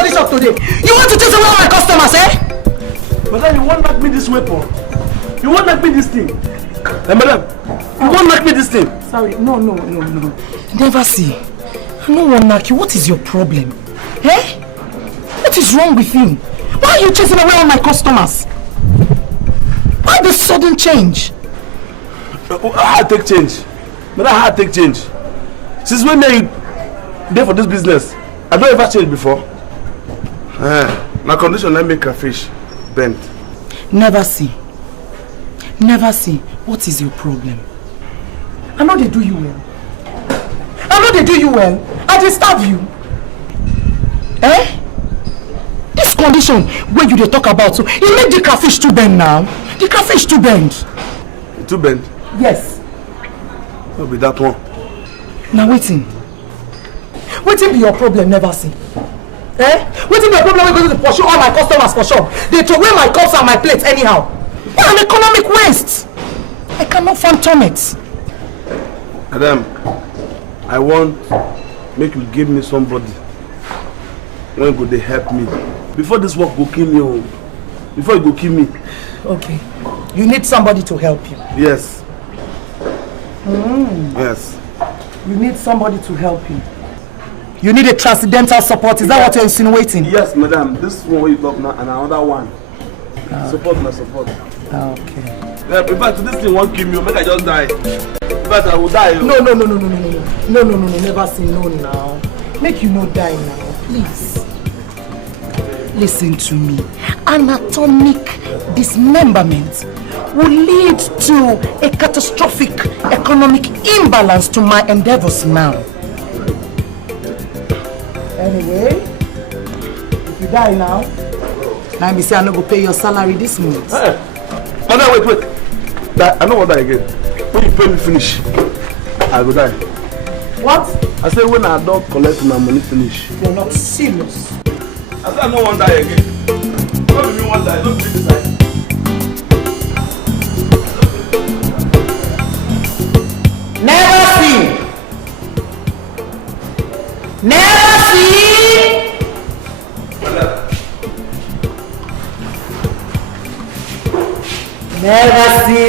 for this shop today? You want to chase away all my customers, eh? Madam, you won't knock me this weapon. You won't knock me this thing. Hey, madam, you won't knock me this thing. Sorry, no. Never see. No one knock you. What is your problem? Eh? What is wrong with you? Why are you chasing away all my customers? Why the sudden change? I take change. Madam, I take change. Since when are you there for this business? I don't ever change before. My condition I make a fish bent. Never see. What is your problem? I know they do you well. I disturb you. Eh? This condition where you they talk about, so it make the catfish to bend now. The catfish to bend. To bend? Yes. What be that one? Now waiting be your problem, never see. Eh? Waiting be your problem, we're going to pursue all my customers for shop. They throw away my cups and my plates anyhow. What an economic waste. I cannot phantom it. Madam, I want make you give me somebody when go they help me. Before this work go kill me. Before you go kill me. Okay. You need somebody to help you. Yes. Yes. You need somebody to help you. You need a transcendental support. Is that what you're insinuating? Yes, madam. This one where you talk now and another one. Okay. Support my support. Okay. Yeah, in fact, this thing won't kill me. Make I just die. In fact, I will die. No. Never say no now. Make you no die now, please. Listen to me. Anatomic dismemberment will lead to a catastrophic economic imbalance to my endeavors now. Anyway, if you die now, I may say I'm not going to pay your salary this month. Hey. Madam, wait. I know what die again. When you pay me finish, I will die. What? I said when I don't collect my money finish. You're not serious. I said I don't want to die again. What do you want to die? Don't please die.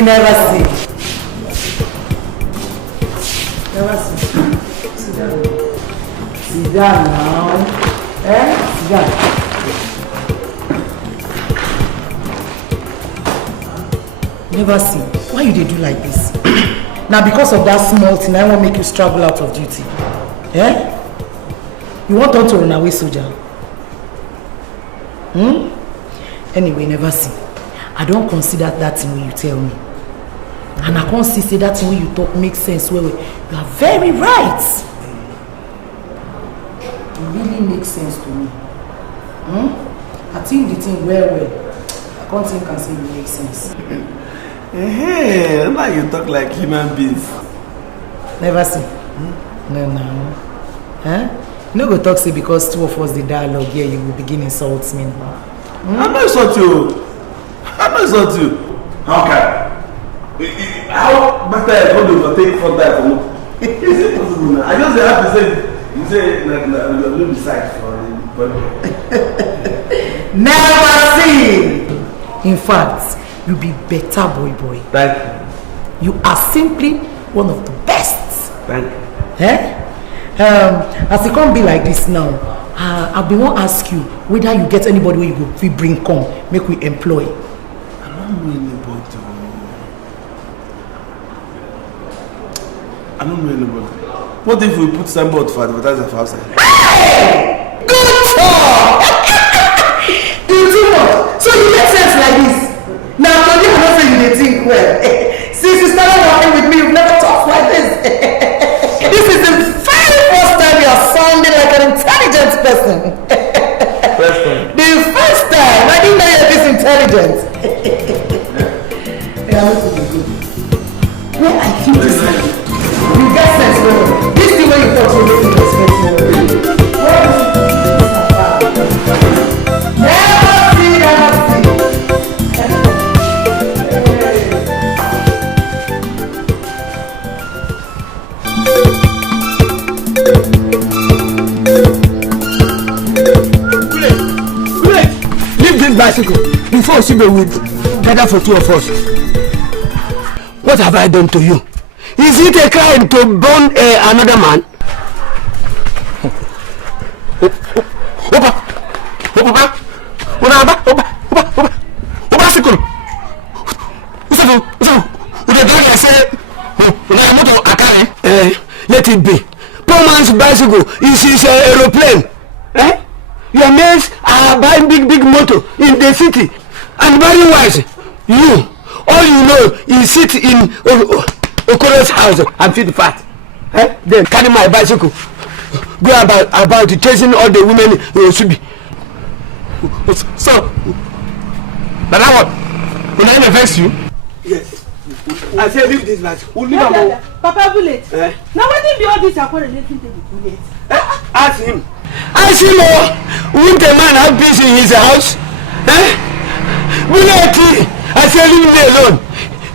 Never see. Sit down now. Sit down. Never see. Why you they do like this? Now because of that small thing, I won't make you struggle out of duty. Eh? You want on to run away, soldier? Anyway, never see. I don't consider that thing when you tell me. And I can't see that thing when you talk makes sense. Well, you are very right. It really makes sense to me. I think the thing well. I can't think and say it makes sense. Hey, now you talk like human beings. Never see. No. Huh? You no go talk say because two of us the dialogue here, you will begin insults me. I'm not insult you. Okay. How better I go to take for that? Is it possible now? I just have to say, you say like we'll decide for it. Never see. In fact, you be better boy. Thank you. You are simply one of the best. Thank you. Eh? As it can't be like this now, I'll be want to ask you whether you get anybody where you go we bring come, make we employ. I don't know anybody. What if we put signboard for advertising for outside? Hey! Good talk! So you make sense like this. Now I don't say you think well. Since you started working with me, you've never talked like this. This is the very first time you are sounding like an intelligent person. First time. The first time. I didn't know you're this intelligent. Yeah, I'm going to be good. Where I keep this like, you get sense, bro. This thing when you talk to me, you respect me. bicycle before Sibe will gather for two of us. What have I done to you? Is it a crime to burn another man? Let it be. Poor man's bicycle is his aeroplane. Eh? Your mates are buying big motor in the city. And very wise, you, all you know is sit in Okoro's house and feed fat. Eh? Then carry my bicycle. Go about chasing all the women in Osubi. So, but now what? Will I vex you? Yes. I say leave this match. We'll leave him. Papa Bullet. Now what if all this are relating to the Bullet? Ask him. Ask him. Won't a man have peace in his house? Bullet. I say leave me alone.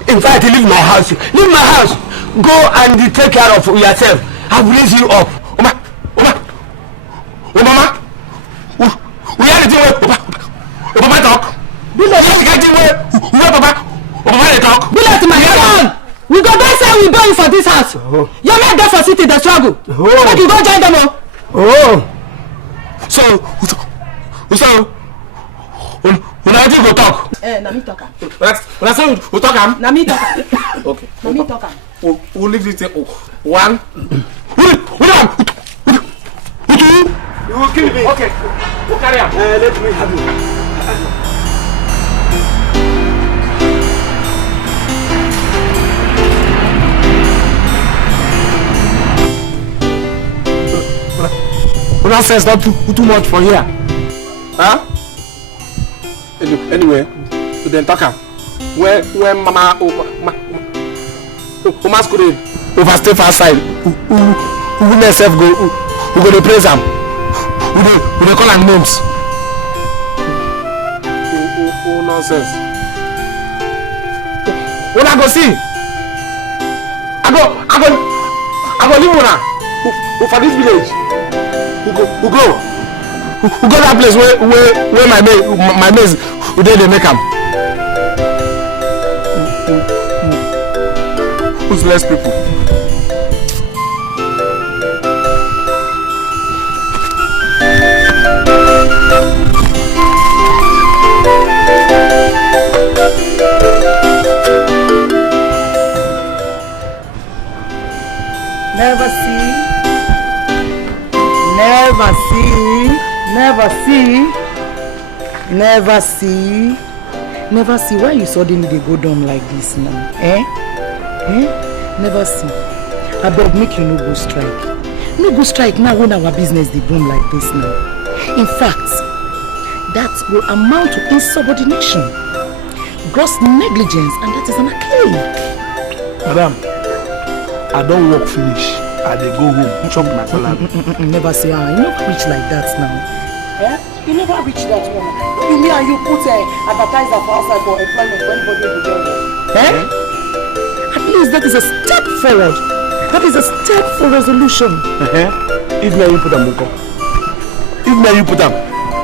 In fact, leave my house. Leave my house. Go and take care of yourself. I've raised you up. Mama. We are the Papa talk. Bullet. Papa. Talk. Bullet, my son. We go back and we go in for this house. You're not there for sitting the struggle. But you go join them. So when I go talk. Na me talk. When I say we talk na me talk. Okay. Na me talk. We'll leave this one. You will kill me. Okay. We'll carry on. Let me have you. Nonsense, not too much for here. Huh? Anyway, we then talk. When Mama masquerade overstay for outside, who myself go to praise him. We call him names. Nonsense. When I go see, I go live now for this village. Who go that place where my mates they make them. Who's less people? Never see. Never see. Why you suddenly they go down like this now? Never see. I beg make you no go strike. No go strike now when our business they boom like this now. In fact, that will amount to insubordination, gross negligence, and that is an claim. Madam, I don't work finish. I dey go home, chop my salad. Never say, you never reach like that now. You never reach that one. You mean you put advertiser for outside for employment for anybody to join you? At least that is a step forward. That is a step for resolution. If now you put them, if now you put them,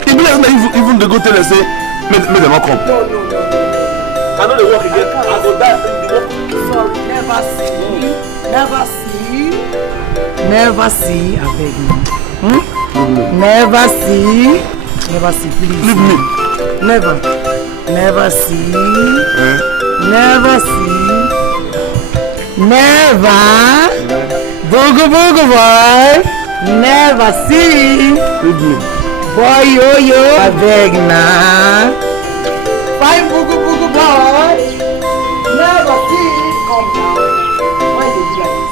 even the go tell them say, make them not come. No. I know they work again. I go die. Sorry, never see, I beg you. Never see, please. Leave me. Never see. Booga boy. Never see. Leave me. Boy yo, I beg now. Fine booga boy. Never see. Come down. Why did you like this?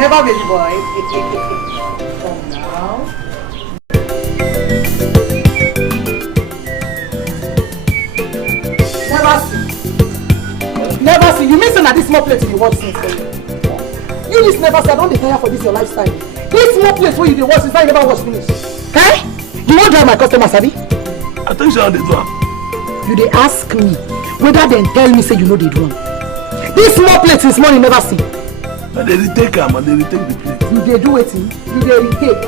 Never baby boy. Come now. Never see. You mean that this small plate you watch since for you? You just never said, I don't tire for this your lifestyle. This small plate where you watch since I never watch finish. Hey? You won't drive my customer, Sabi? I think so. They do. You they ask me whether they tell me say you know they do. This small plate since morning never see. And they retake them and they retake the plate. You they do it, you they retake.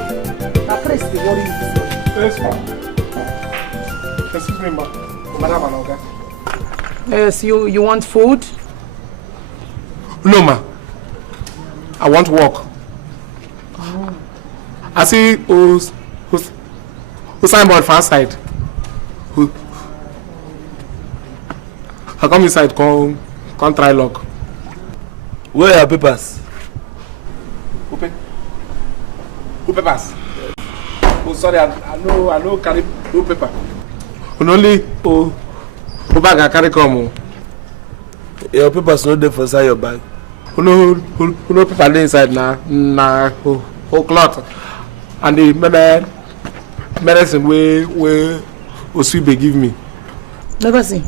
Now Chris they worry you. Yes, ma'am. Excuse me, ma'am. Madam Anoga. Yes, you want food? No, ma. I want work. Oh. I see who's signboard for outside. Who? I come inside, come try lock. Where are your papers? Who papers? Oh, sorry, I know carry no paper. Only bag I carry come. Your papers not there for inside your bag. No paper dey inside na whole cloth. And the medicine we Oswibe give me. Never see.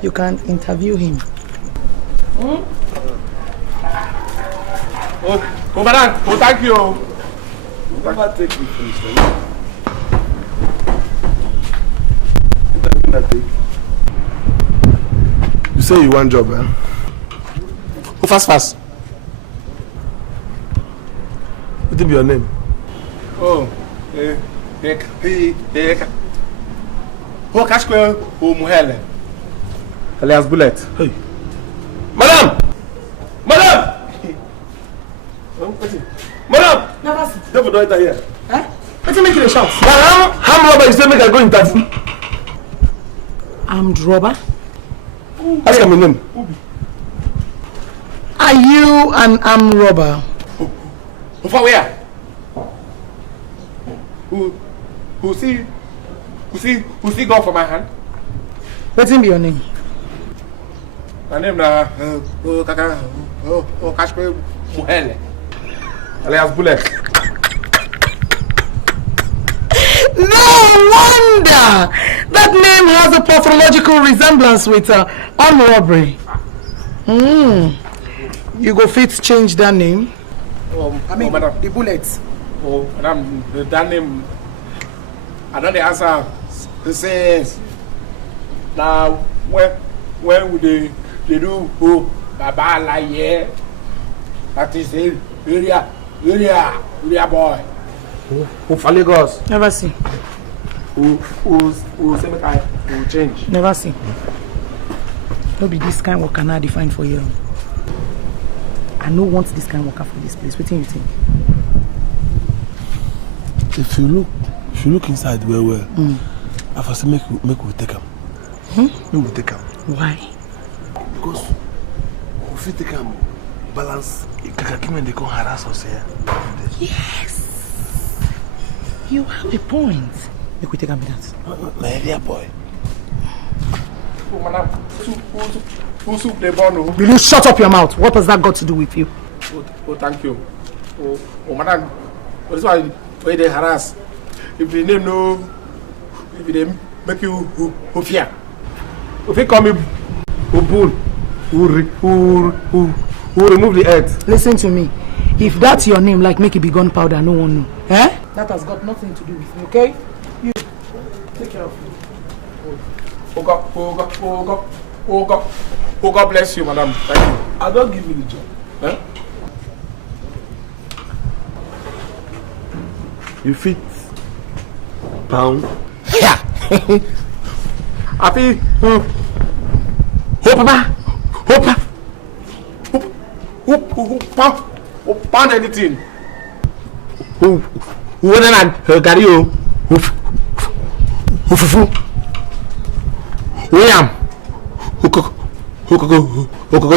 You can interview him. Oh, madam. Oh, thank you. Never take me from You say you want job, eh? Oh, fast. What be your name? Oh, Kashkwe Muhele. Alias Bullet. Hey. Madam! Madam! Never see. Never do it here. Eh? What's you making a shout? Madam, how robber you say make I go interview? Armed robber? Ask my name. Are you an armed robber? For where? Who see God for my hand? What's in your name? My name na Kashkwe Muhele. Alias Bullet. No wonder! That name has a pathological resemblance with armed robbery. You go fit change that name? Madam. The bullets. Oh, madam, that name. I know the answer. It says now when would they do Baba Laye? That is the area boy. Who for Lagos? Never see. Who say make I will change? Never see. No be this kind of work I define for you. I no want this kind of worker for this place. What do you think? If you look inside well, I first make we take him. Make we take him. Why? Because if you take him, balance, Kakakimen they can harass us here. Yes. You have a point. Make we take him with that. My area boy. Oh, madam, who soup the bono? Will you shut up your mouth? What has that got to do with you? Oh, thank you. Oh, madam, that's why they harass. If the name no, if they make you who fear. If they call me bull, who remove the earth. Listen to me. If that's your name, like make it be gunpowder, no one know. Eh? That has got nothing to do with me, okay? You take care of me. Oh God bless you, madam. Thank you. I don't give you the job. Eh? You fit pound. Yeah. Happy. Pound anything. Who wouldn't carry you? Who yam? Who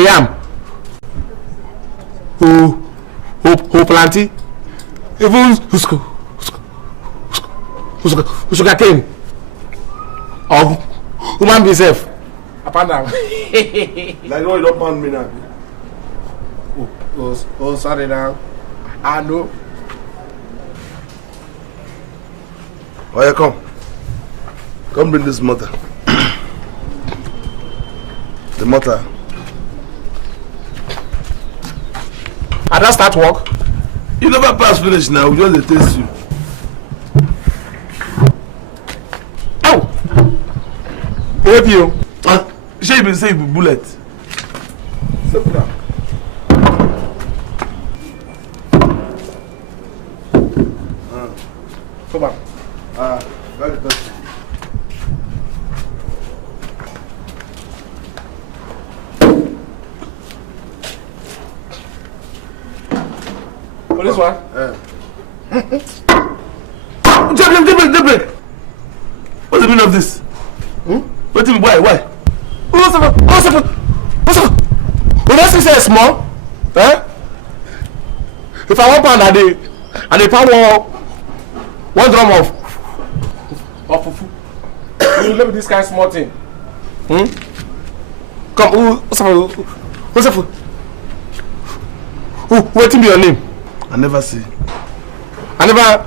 yam? Who planty? Even who's got cane? Or woman be safe? Upon now. Like no, you don't pound me now. Oh, sorry now. I know. Oh, yeah, come. Come bring this motor. The motor. I don't start work. You never pass finish now. We just taste you. Ow! Help you. She even say you be bullet. Step down. Come on. Very good. For this one? Jailbreak. What's the meaning of this? Wait a minute, why? What's up? When I say small, if I want pound and if I want one drum of fufu, you let me this kind of small thing. Come, what's up? What be your name? I never see. I never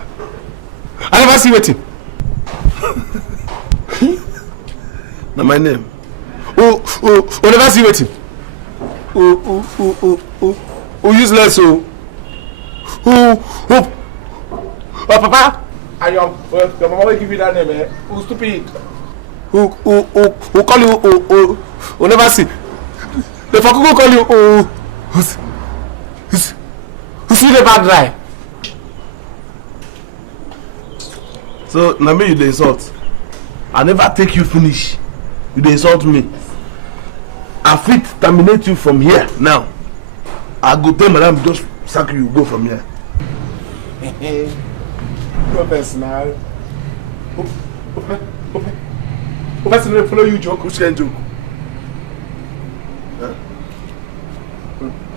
see waiting. Now my name. Who never see waiting. Who useless who papa and your mama will give you that name, eh? Who stupid. Who call you who never see. The fuck who call you who see the bad dry. So now me you dey insult. I never take you finish. You dey insult me. I fit terminate you from here now. I go tell madam just sack you go from here. No personal. Who person follow you joke? Which kind joke?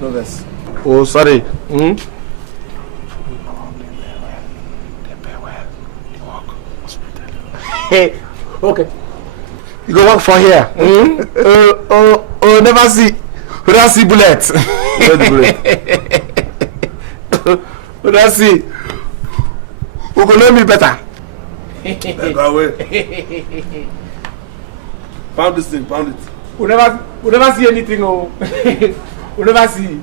No verse. Oh sorry. Hey, okay. You go work for here. Never see bullet. Never see. Who go know me better? Go away. Pound this thing, pound it. We never see anything. Oh, we never see.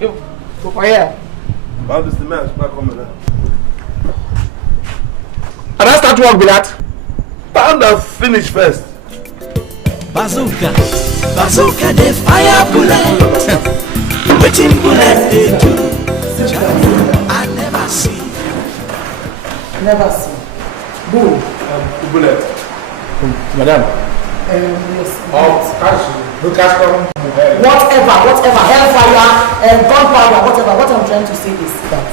Go for here. Pound this thing, man. Back on me now. And I start work with that. Pound and finish first. Bazooka they fire bullet. Waiting bullet they do. I never see. Boom. Bullet. Madam. Yes. Cash come. Whatever, hellfire, gunpowder, whatever. What I'm trying to say is that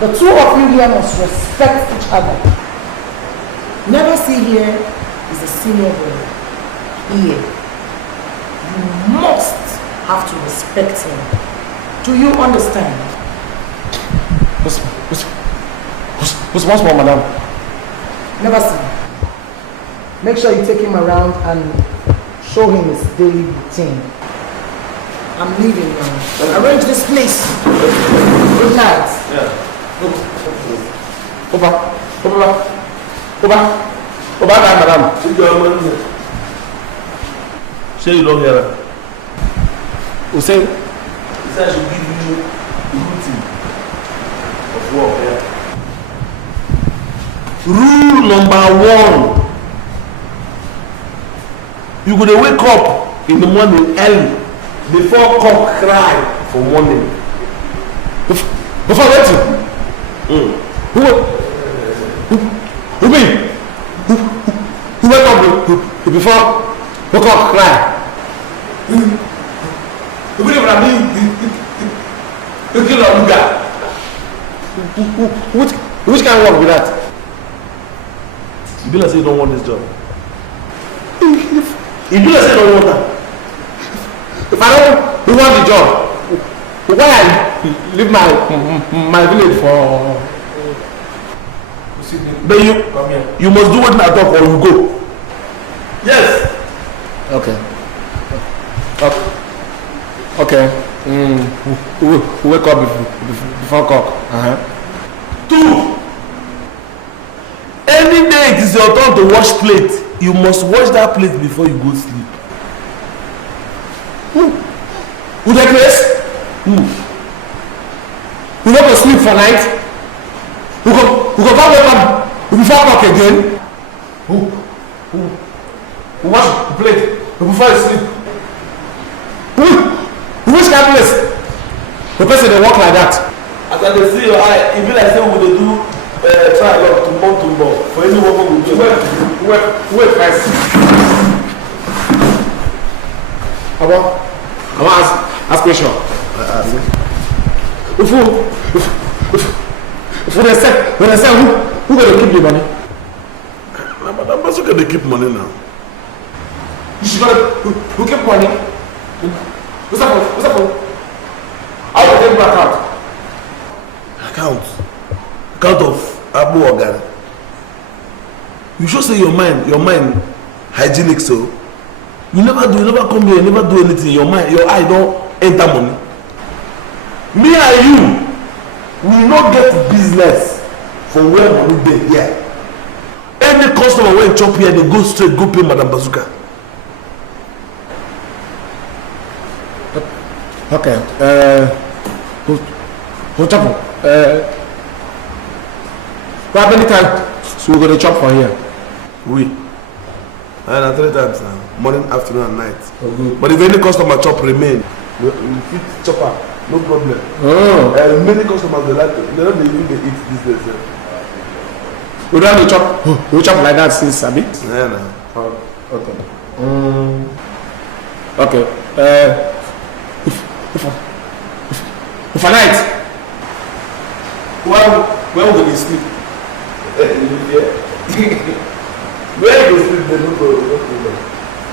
the two of you here must respect each other. Never see here is a senior brother. Here, you must have to respect him. Do you understand? What's more, madam? Never see. Make sure you take him around and show him his daily routine. I'm leaving now. Arrange this place. Good night. Yeah. Oba, madam. Say you don't hear her. Who say? He said I should give you the routine of work. Yeah. Rule number 1. You go to wake up in the morning early before cock cry for morning. Before what? Who wake up before cock cry? You believe what I mean? You kill a guy. Which kind of work with that? You be like say you don't want this job. You be like say you don't want that. If I don't want the job, why I leave my village for? Then you must do what I talk or you go. Yes. Okay. Wake up before cock. 2. Any day it is your turn to wash plate, you must wash that plate before you go sleep. Who take place? We not go sleep for night. We go back wake up before cock again. Who wash the plate before you sleep? Which kind of place? The person they walk like that. As I dey see your eye, e be like say we dey do trial to month for any work we do. Wait first. I want ask question. For the sake, when I say who gonna keep the money? Madam Bazooka, they keep money now. You should who keep money? What's that for? What's that for? How will they back out? Account of Abu Ogan. You should say your mind hygienic, so you never come here, you never do anything. Your eye don't enter money. Me and you, we not get business from where money dey here. Any customer when chop here, they go straight go pay Madam Bazooka. Okay. What's up? How many times so we're gonna chop for here? We. And 3 times now. Morning, afternoon, and night. Okay. But if any customer chop remain, we fit chop up. No problem. Oh. Many customers they don't even eat these days. We don't chop. We chop like that since a bit. Yeah, no. Oh, okay. Okay. If a night, where will you sleep? Yeah. Where you sleep? They don't go.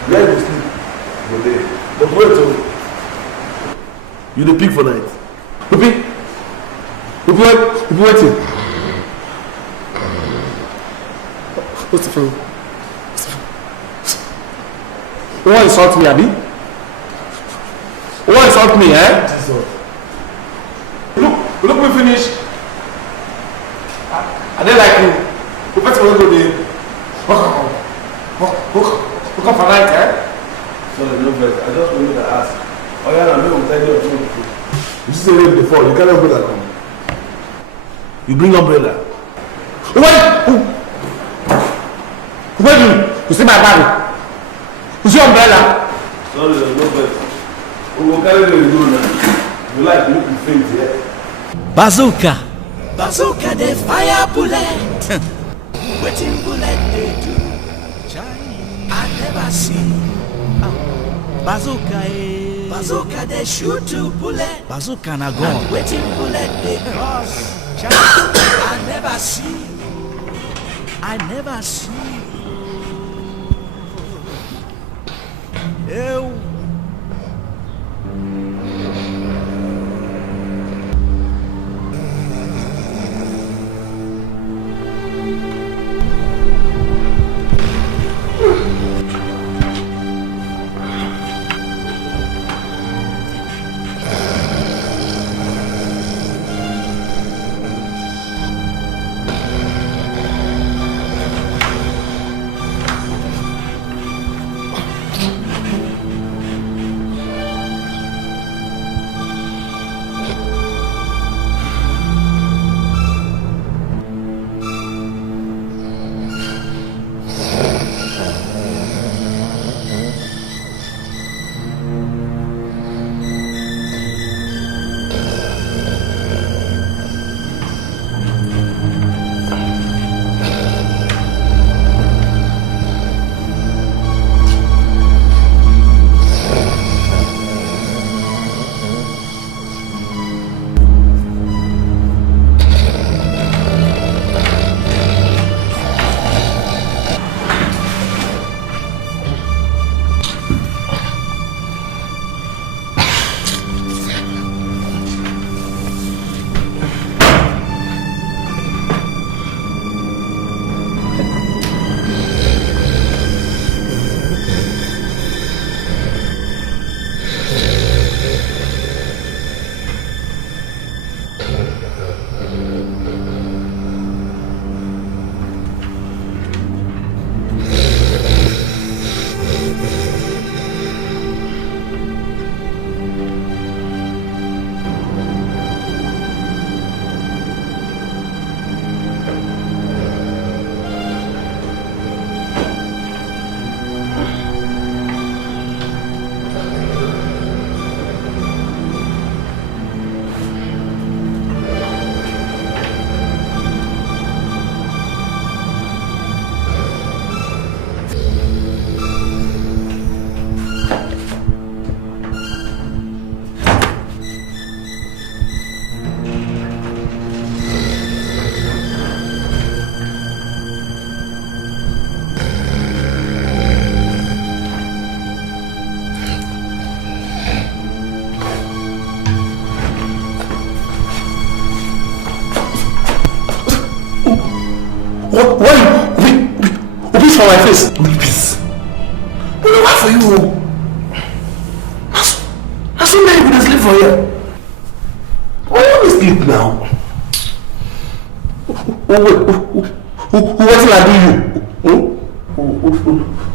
Where you sleep? Go there. But wait till you the pick for night. Waiting. What's the phone? You want to insult me, Abi? You want to insult me, eh? Look, we finish. I don't like you. We better go there. Hook up for night, eh? Sorry, no better. I just wanted to ask. Oh yeah, I'm going to tell you of something. You see the rain before, you can't umbrella come. You bring umbrella. Where you see my bag? You see umbrella? Sorry, no better. We will carry the go now. You like, you faint here. Bazooka the fire bullet. Waiting bullet they do. I never see. Bazooka they shoot to bullet. Bazooka na gun. Waiting bullet they cross. I never see. Ew. Why you for my face? Peace. Why for you? That's so many people sleep for here. Why you sleep now? What will I do you?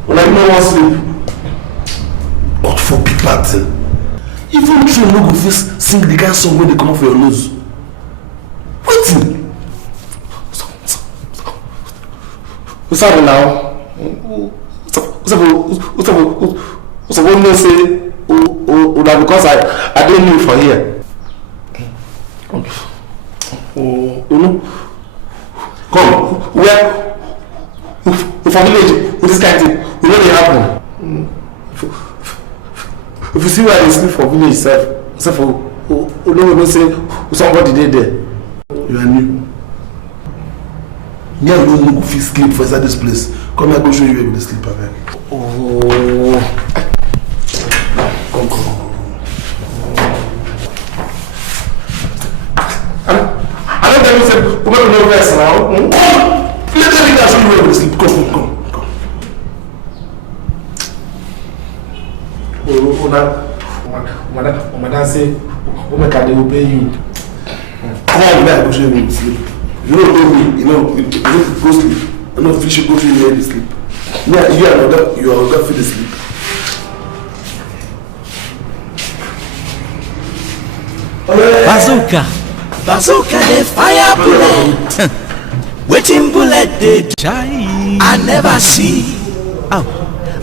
When I don't want sleep. Not for people. Even if you no go first sing the kind song when they come for your nose. Waiting. What's happening now? What's happening? Say, because I don't know for here. You know? Come, where? For village, with this kind of thing, you know they happen. If you see where they sleep for village itself, except for no say somebody did there. You are new. Me and you no fit sleep for inside this place. Come here, go show you where we sleep, abeg. Oh. Come. I don't tell you say we don't know rest now. Let me show you where we sleep. Come. Madam say, can they obey you? Come on, man, go show you where we sleep. You don't know me, you know, you go sleep. I know if you should go to where you sleep. Yeah, you are not fit sleep. Bazooka, the fire bullet. Waiting bullet, they I never see.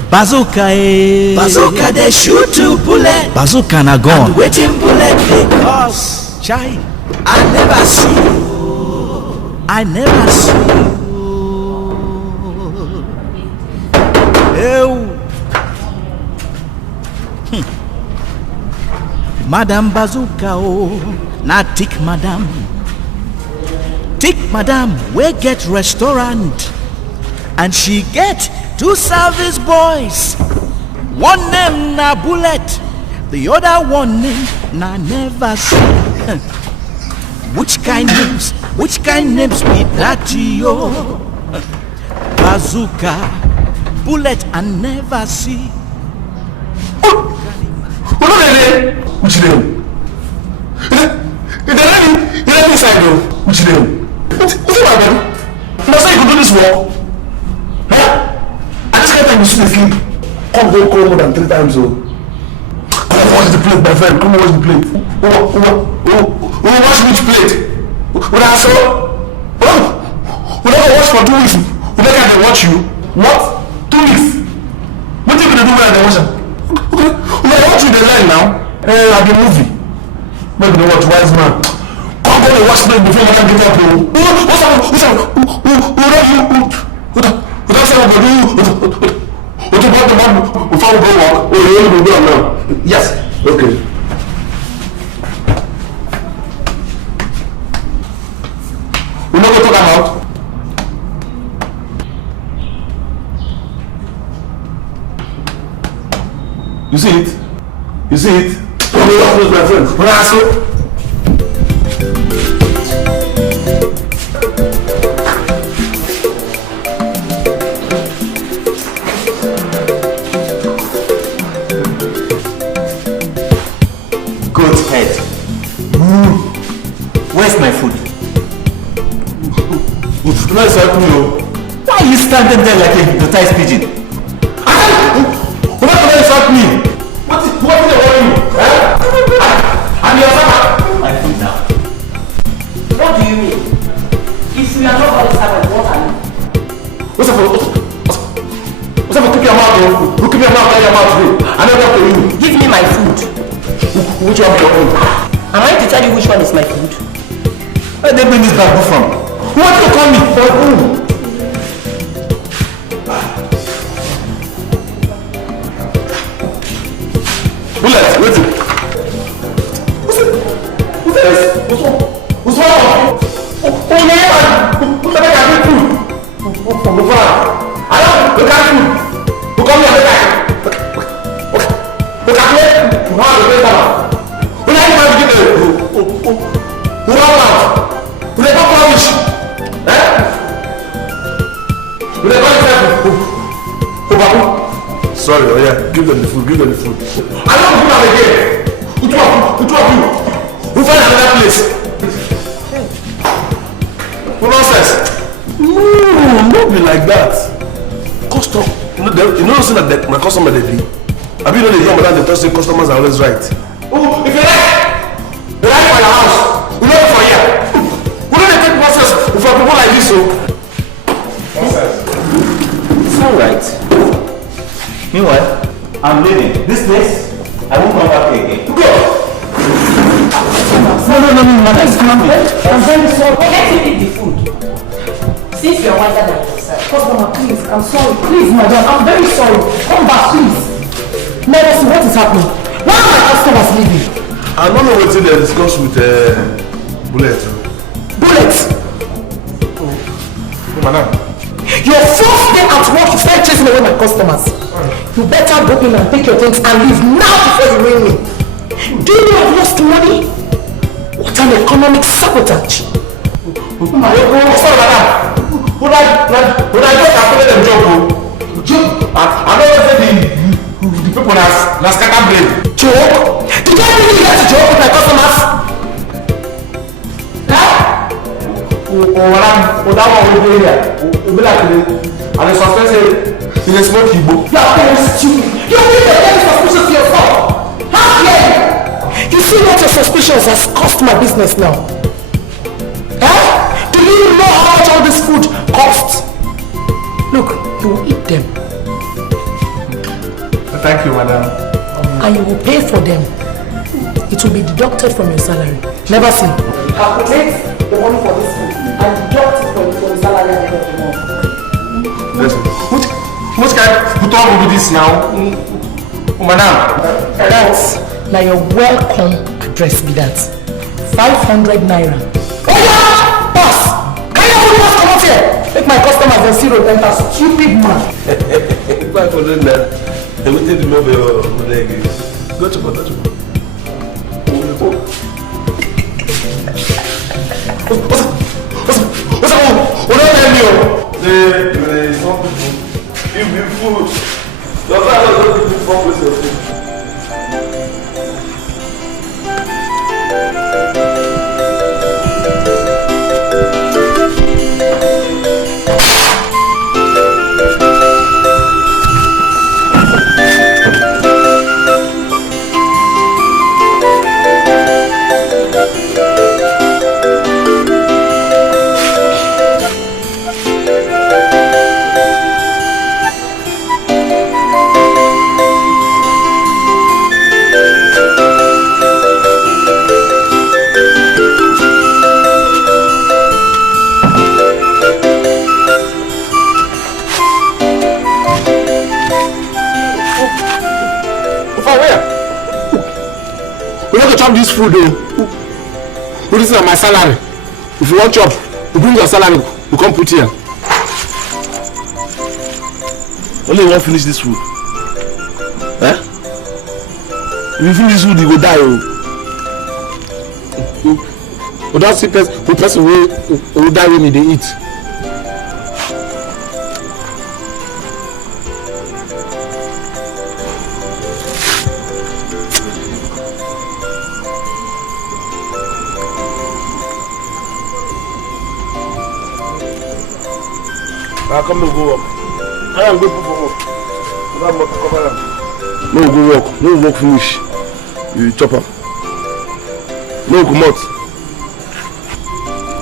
Bazooka, they shoot to bullet. Bazooka na gone. Waiting bullet, they cause. Chai, I never see. Madam Bazooka, na tick madam. Tick madam, we get restaurant. And she get 2 service boys. One name na bullet, the other one name na never see. Which kind names be that yo? Bazooka, bullet and never see. Which name? You let me inside though. Which name? What's it about? Must I go do this work? Huh? I just can't time you sleep. Come more than 3 times though. Come on, watch the plate, my friend. Come on, watch the plate. Watch which plate? When I saw, we never watch for 2 weeks. We never can watch you. What? 2 weeks? What are you gonna do when I watch them? We are watching the line now. Like a movie. Maybe they watch Wise Man. Come go and watch them before you can get up. What's up? Before we go walk. You go now. Yes. Okay. We not go talk about. You see it? You see it? Oh, my friend. What I say? Goat head. Where's my food? Nice help me. Why are you standing there like a hypnotized pigeon? What can you help me? What is the worry? I'm your servant. My food now. What do you mean? If we are not all the servants, what are you? What's up? Keep your mouth. Keep your mouth. I don't talk to you. Give me my food. Which one for you? Am I to tell you which one is my food? Where did they bring this back from? Who want to call me? For who? Bullet, wait. What's wrong? Oh, yeah. Who's the guy with food? From the farm. I don't look at food. Who come here? Look at me. Who are the people? Who are you going to get? Who are you? Who are you? Who are you? sorry. Oh yeah, give them the food. Give them the food. I don't do that again. Who two of you? Who find another place? Who nonsense? No, don't be like that. Custom. You know that my customer they be. Have you know the young man they tell say customers are always right? Oh, if you like for your house. We know for here. We don't take process for people like this, so. It's alright. Meanwhile, I'm leaving. This place, I won't come back here again. Go! No, I'm very sorry. Let him eat the food. Since you're wiser than yourself. Customer, please, I'm sorry. Please, madam, I'm very sorry. Come back, please. Let us see what is happening. Why are my customers leaving? I don't know what they discuss with Bullet. Bullet! Oh, madam. Your first day at work, you start chasing away my customers. You better go in and take your things and leave now before you ring me. Do you know I've lost money? What an economic sabotage. My God, sorry, madam. Would I just have them joke? I don't know the people that scatter brain. Joke? Did I really get to joke with my customers? That one will be here. We'll be like, and the suspense is a smoke Igbo. You are very stupid. You are very suspicious to yourself. How dare you? You see what your suspicions has cost my business now? Huh? Do you know how much all this food costs? Look, you will eat them. Thank you, madam. And you will pay for them. It will be deducted from your salary. Never seen. Calculate the money for this food and deduct it from the salary at the end of the month. Listen, what kind of put on with this now? Madam. Else, now your welcome address be that. 500 naira. Oh yeah! Boss! Can you hold us come out here? Make my customers and zero enter, stupid man. 500 naira. I will take the mobile leg. Go to go. What's up? What are you? They some people give me food. Your father doesn't give me food with your food. This food, this is my salary. If you want chop, you bring your salary, you come put here. Only you want finish this food. Eh? If you finish this food, you go die. But that's the person who die when they eat. Come and go work. I am going for work. No go work. No work finish. You chop up. No come out.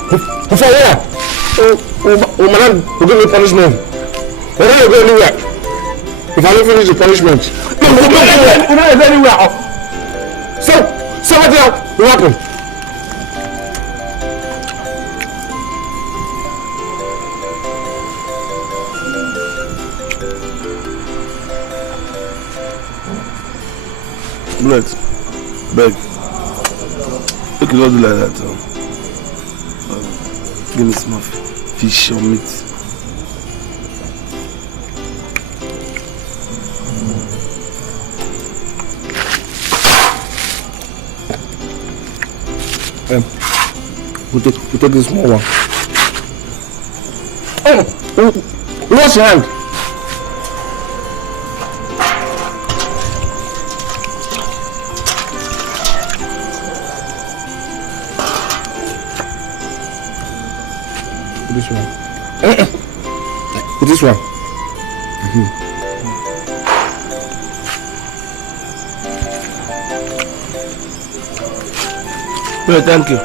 Who for where? Oh madam, you give me punishment. Where are you going anywhere? If I don't finish the punishment. No, you go anywhere. You don't go anywhere. So what will happen? Bullet, beg. You can not do like that. Give me some fish or meat. We'll take this small one. Oh, wash your hand. this one. This one. Well, thank you.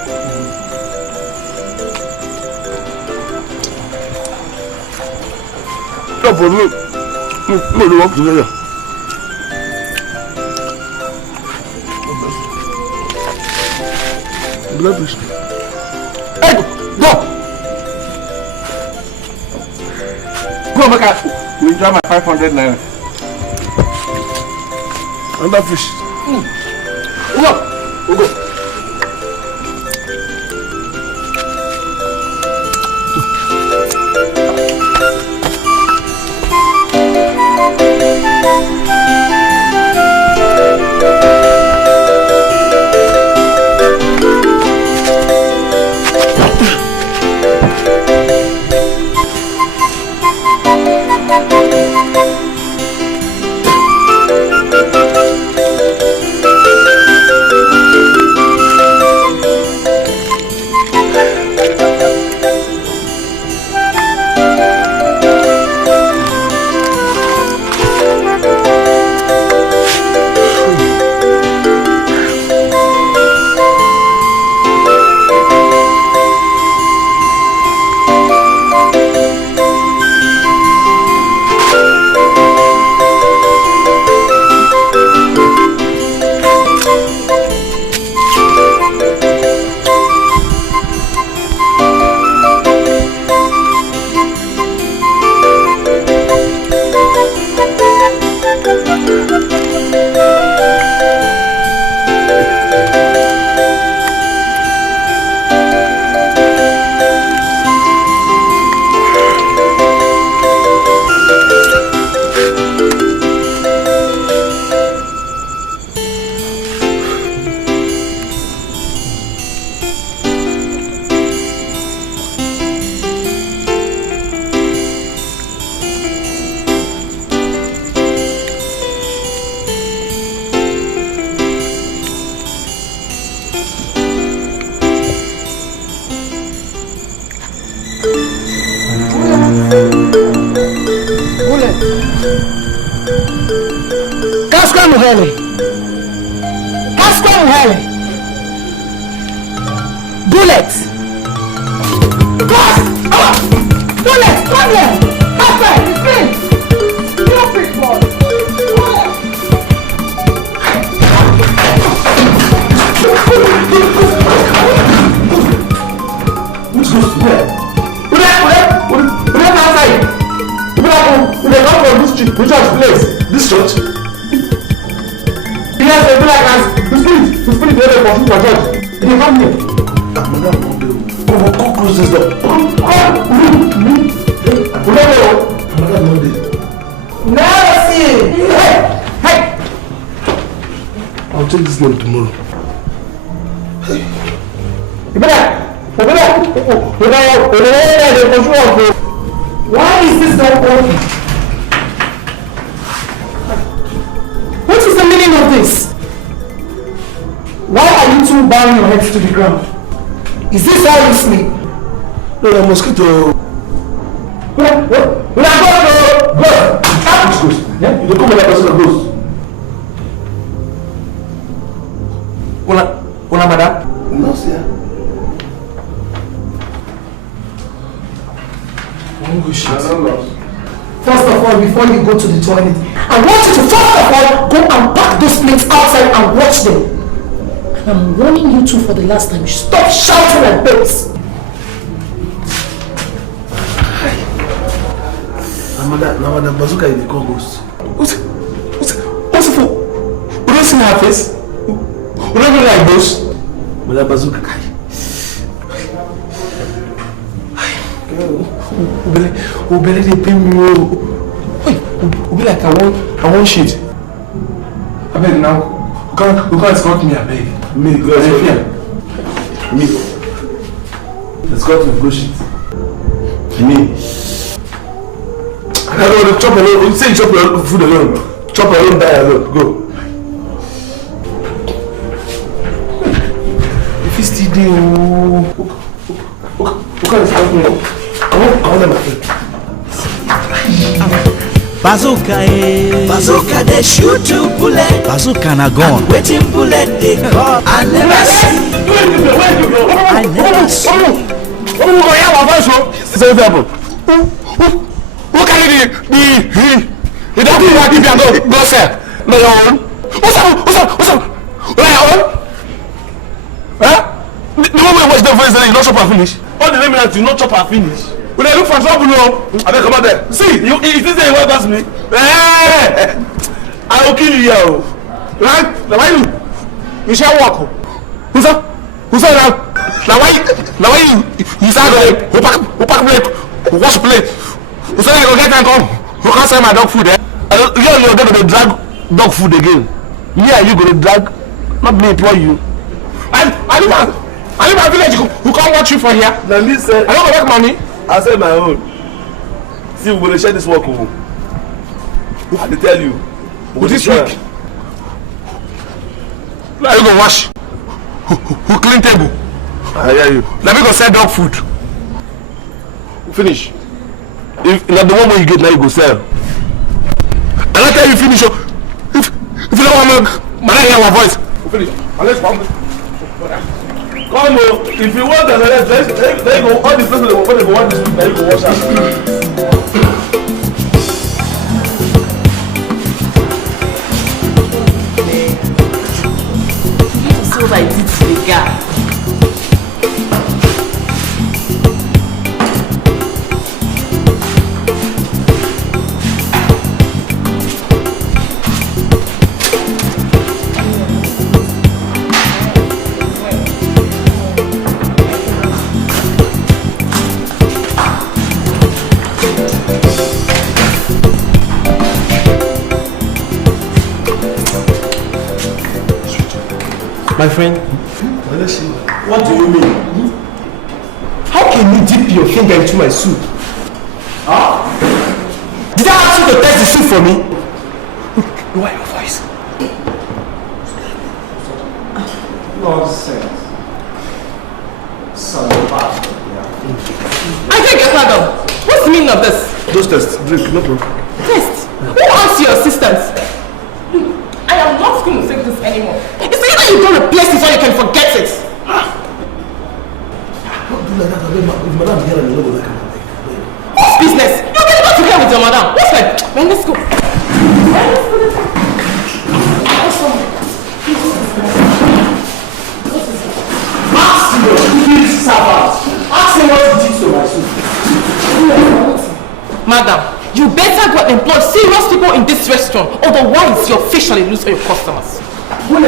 No problem. No, work together. Blood. Hey, go! Go, Maka. You enjoy my 500 naira. Another fish. Go. Why is this not working? What is the meaning of this? Why are you two bowing your heads to the ground? Is this how you sleep? No, the mosquito. Go! Which goes? Yeah? You don't come with that person that goes. Una madam? No, sir. First of all, before you go to the toilet, I want you to first of all go and pack those plates outside and watch them. And I'm warning you two for the last time. Stop shouting like this. Madam Bazooka is the co-host. What's it for? We don't see her face. We don't look like those. Madam Bazooka. Obele dey pay me o. Obe like I want shit. Abeg now, you can't escort me abeg. Me, go escort me. Escort me, go shit. Me. I don't want to chop alone. You say you chop your food alone. Chop alone, die alone. Go. If you still dey o. Okay, escort me. Bazooka, bazooka, they shoot to bullet. Bazooka na gone. Waiting bullet, they call. I never see. I never see. Who can it be? You don't think I can go, sir. No, what's up? Huh? The moment I watch the voice, you not chop and finish. All the name that you not chop and finish. When I look for trouble, no, I don't come out there. See, you is this the way that's me? I will kill you. Right? Now why you shall walk? Who's up? Now why you start who pack plate, who wash plate? Who say I go get and come? Who can't sell my dog food? You're going to drag dog food again. Yeah, you going to drag, not me employ you. I live in a village who can't watch you from here. Now listen. I don't make money. I said my own. See, we're going to share this work over. I have to tell you. With this week. Now you go wash. Who clean table? I hear you. Now we go sell dog food. Finish. If not the one where you get, now you go sell. And I tell you finish. If you don't want to, man, I hear our voice. Finish. Unless one. Come on, if you want another dress, then you go all the places they go want this, then you go wash out. So I did to the guy. My friend, what do you mean? How can you dip your finger into my soup? Huh? Did I ask you to test the soup for me? Lower your voice. Nonsense. I beg your pardon. What's the meaning of this? Those tests, drink, no problem. Test? Who asked your assistants? I am not going to take this anymore. It's either you don't replace it or you can forget it. Don't do like that, if madam here and you know like that. Whose business? You're getting back together with your madam. What's that? Well, let's go. Ask your stupid servant. Ask him what he did to my soup. Madam, you better go and employ serious people in this restaurant, otherwise you officially lose all your customers. Now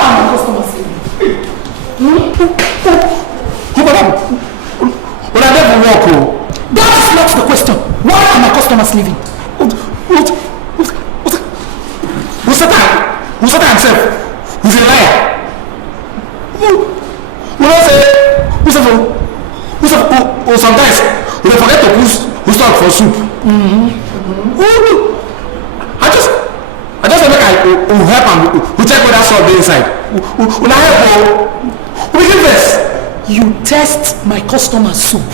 I'm a customer. When I never walk, that is not the question. Why are my customers leaving? Who's that himself? Who's a liar? Sometimes we forget to who stock for soup. I just make I help him. We check whether salt be inside. We help. We give this. You test my customer's soup.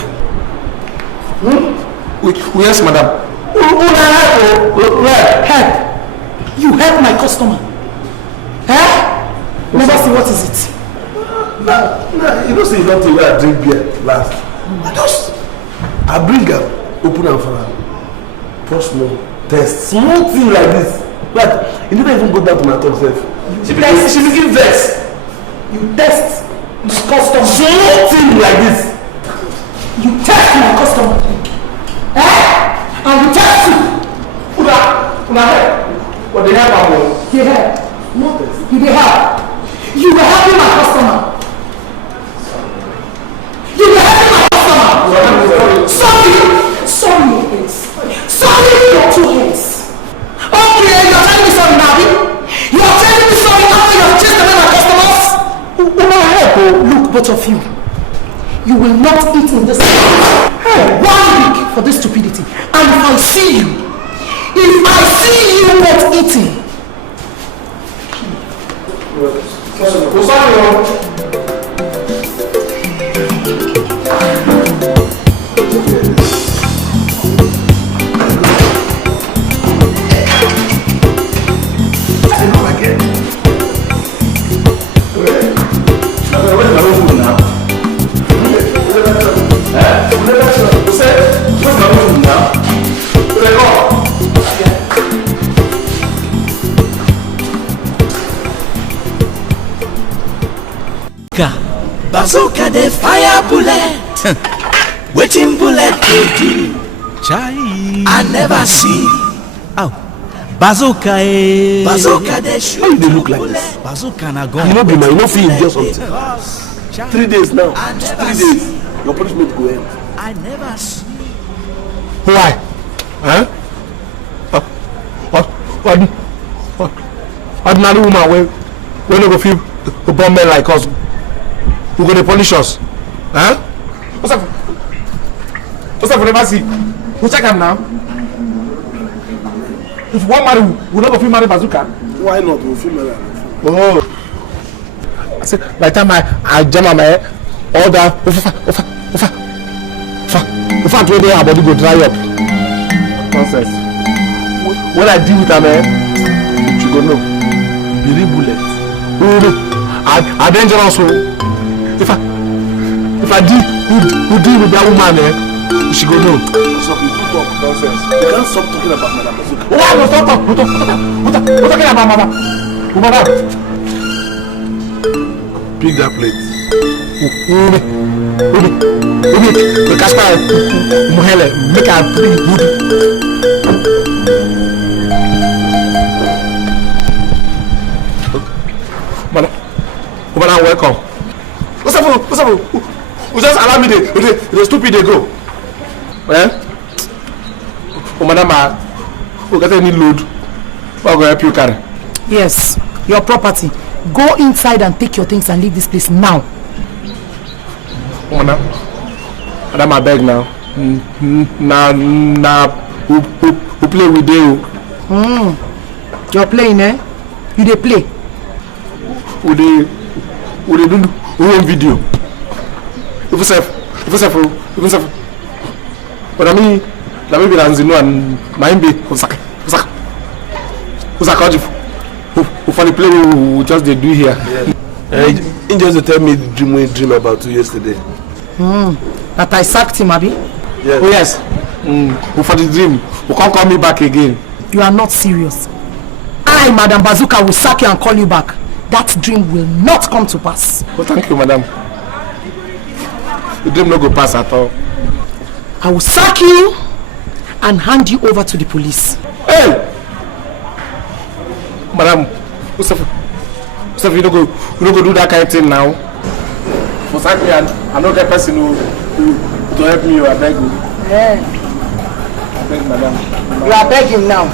Yes, madam. Help. You help my customer. Huh? Never see what is it. Nah, you don't say nothing where I drink beer last. I bring her, open her for her. Post no test. Small thing like this. But you never even go down to my top self. She begin vex. You test my customer. Small thing like this. You test my customer. And you test you. What they have? They help. No test. You they help. You were helping my customer. You were helping my customer. Sorry, yes. Sorry, your two heads. Okay, you're telling me sorry, Nabi. You're telling me sorry after you have chased away my customers. Look, both of you. You will not eat in this house for 1 week for this stupidity. And if I see you not eating, Waiting bullet do. Chai. I never see. Oh. Bazooka eh. Bazooka they shoot. How they look like this? Bazooka na gone. You know be man, you know feel just something. 3 days now. 3 days. Your punishment go end. I never see. Why? Huh? Ordinary woman when they go feel a bomb men like us, who gonna punish us? Huh? What's up? What's up for never see? Who check him now? If one marry, we not go feel marry Bazooka. Why not? We'll feel marry. Oh. I said by the time I jam my head, all that in fact when our body go dry up. Nonsense. When I deal with her, you go know. Billy bullet. I dangerous. If I deal with that woman, she go know. So you too talk nonsense. You can't stop talking about Madam Bazooka. Why no stop talk? We're talking about Mama. Mama. Pick that plate. The Casper Muhele make her pretty good. Madam, welcome. What's up? You just allow me the stupid they go. Eh? Oh, madam, we get any load. I'll go help you carry. Yes, your property. Go inside and take your things and leave this place now. Oh, madam, I beg now. Who play with you? You're playing, eh? You dey play. Who they do one video? If you say, but I mean, let me be Ranzino and mine be who's who funny play who just they do here. He just tell me the dream about you yesterday. That I sacked him, Abi. Yes. Oh yes. Who for the dream? Who can't call me back again? You are not serious. I, Madam Bazooka, will sack you and call you back. That dream will not come to pass. Oh, thank you, madam. The dream no go pass at all. I will sack you and hand you over to the police. Hey! Madam, what's up, you don't go do that kind of thing now. For sack me, I know that person who to help me, I beg you. Yeah. I beg, madam. You are begging now.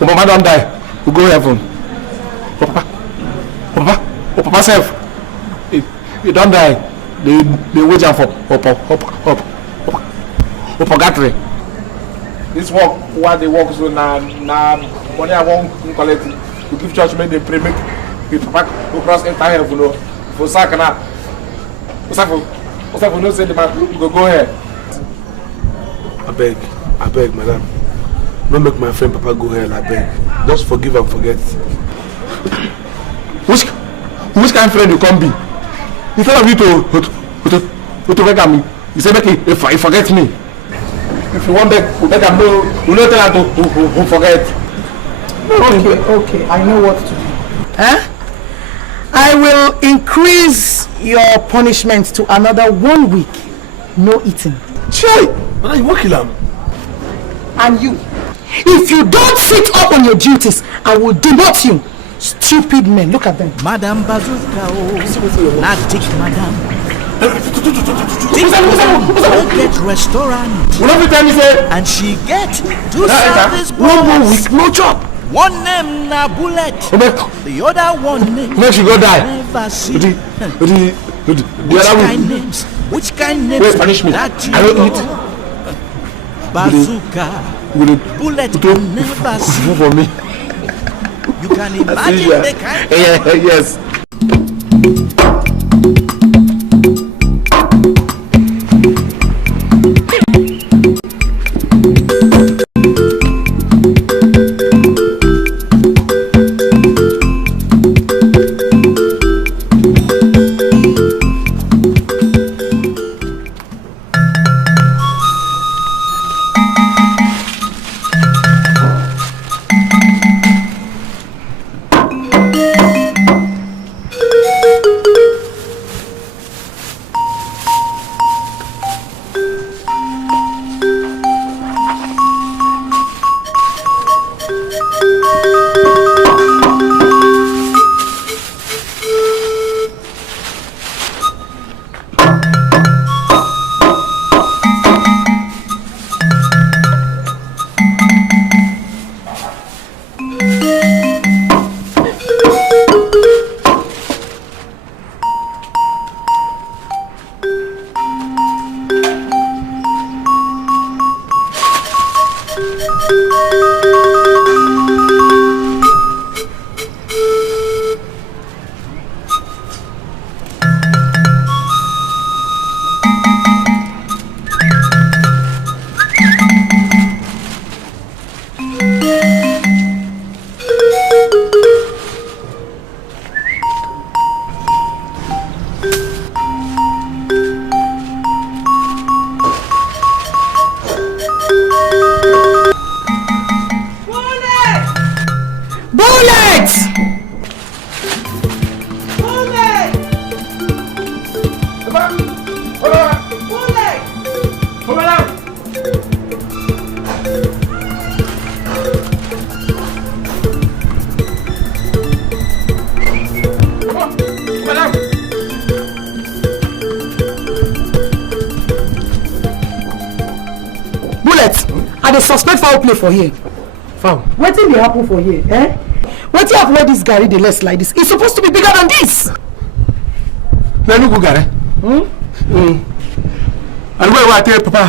Mama don't die. We go heaven. Papa self. You don't die. They wait for purgatory. This work, what they work so now money I won't collect. We give church men they pray make Papa go cross entire heaven, you know. For sack now. What's up? No say the man go here. I beg, madam. Don't make my friend Papa go hell, I beg. Just forgive and forget. Which kind of friend you can be? Instead of you to beg me, you say make if forget me. If you want beg him, no, you don't tell him to forget. Okay, I know what to do. I will increase your punishment to another 1 week. No eating. Chai! Madam, you won't kill him. And you, if you don't sit up on your duties, I will demote you. Stupid men, look at them. Madam Bazooka, not Dick, madam. Dick get restaurant. And she get 2 service 1 more week, no job. One name na bullet. The other one name. Make she go die. Never see. The other kind names? Which kind names? Where's punishment? I don't eat. Bazooka. Bullet can never see. For me. You can imagine the kind. Yes. I dey suspect foul play for here. Foul. Wetin dey happen for here, eh? Wetin happen where this garri dey less like this? It's supposed to be bigger than this. Na no go garri. And where I tell Papa,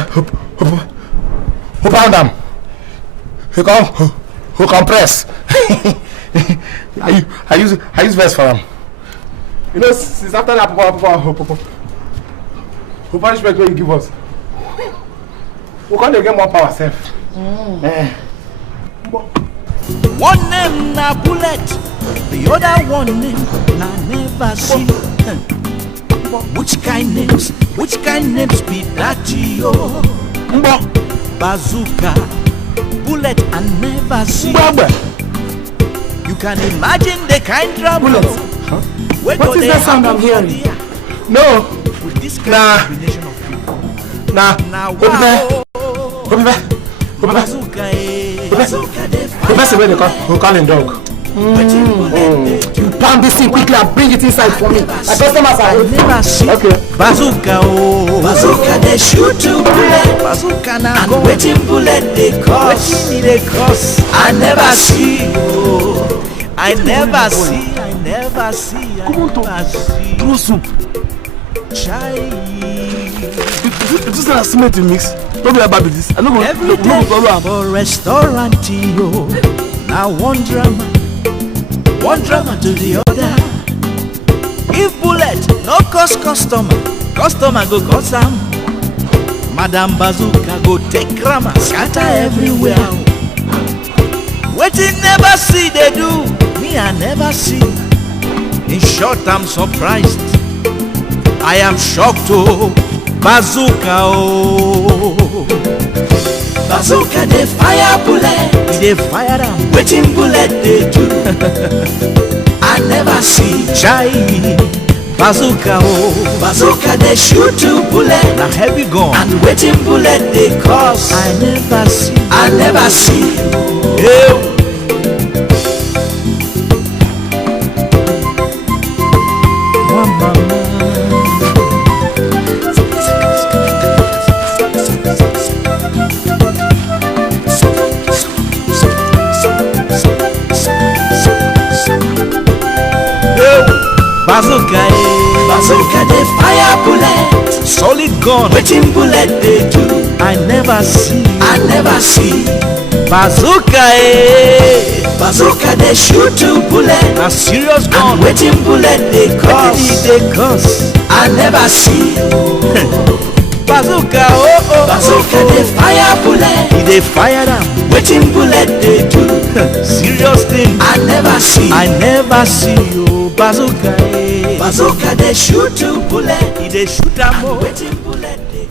who pound them? Who compress? I use verse for them. You know, since after that, Papa, who punishment will you give us? We can't get more power ourselves. One name na bullet, the other one name na never see. Which kind names be that yo? Bazooka, bullet and never see. You can imagine the kind drama. What is that sound I'm hearing? No. With this kind of combination of people. Bazooka, The person where they call him dog. You pound this thing quickly and bring it inside for me. My customers are never see. Okay. Bazooka, bazooka, they shoot to bullet. Bazooka now. And waiting bullet they cost. I never see. I never see. Throw soup. Chai. It is not a cement mix. Don't be about this. I don't Every day for restaurant yo. Now one drama to the other. If bullet no cost customer go cost am. Madam Bazooka go take grammar scatter everywhere. Wetin never see they do, me I never see. In short, I'm surprised. I am shocked oh. Bazooka oh. Bazooka they fire bullet. They fire them. Waiting bullet they do. I never see. Chai. Bazooka oh. Bazooka they shoot to bullet. Na heavy gun. And waiting bullet they cause. I never see. Hey. Bazooka they fire bullet. Solid gun. Waiting bullet they do. I never see. Bazooka Bazooka they shoot to bullet. A serious gun. And waiting bullet they cause. I never see. Bazooka Bazooka they fire bullet. They fire them. Waiting bullet they do. Serious thing. I never see you. Bazooka Bazooka they shoot to bullet. They shoot them all. Waiting bullet they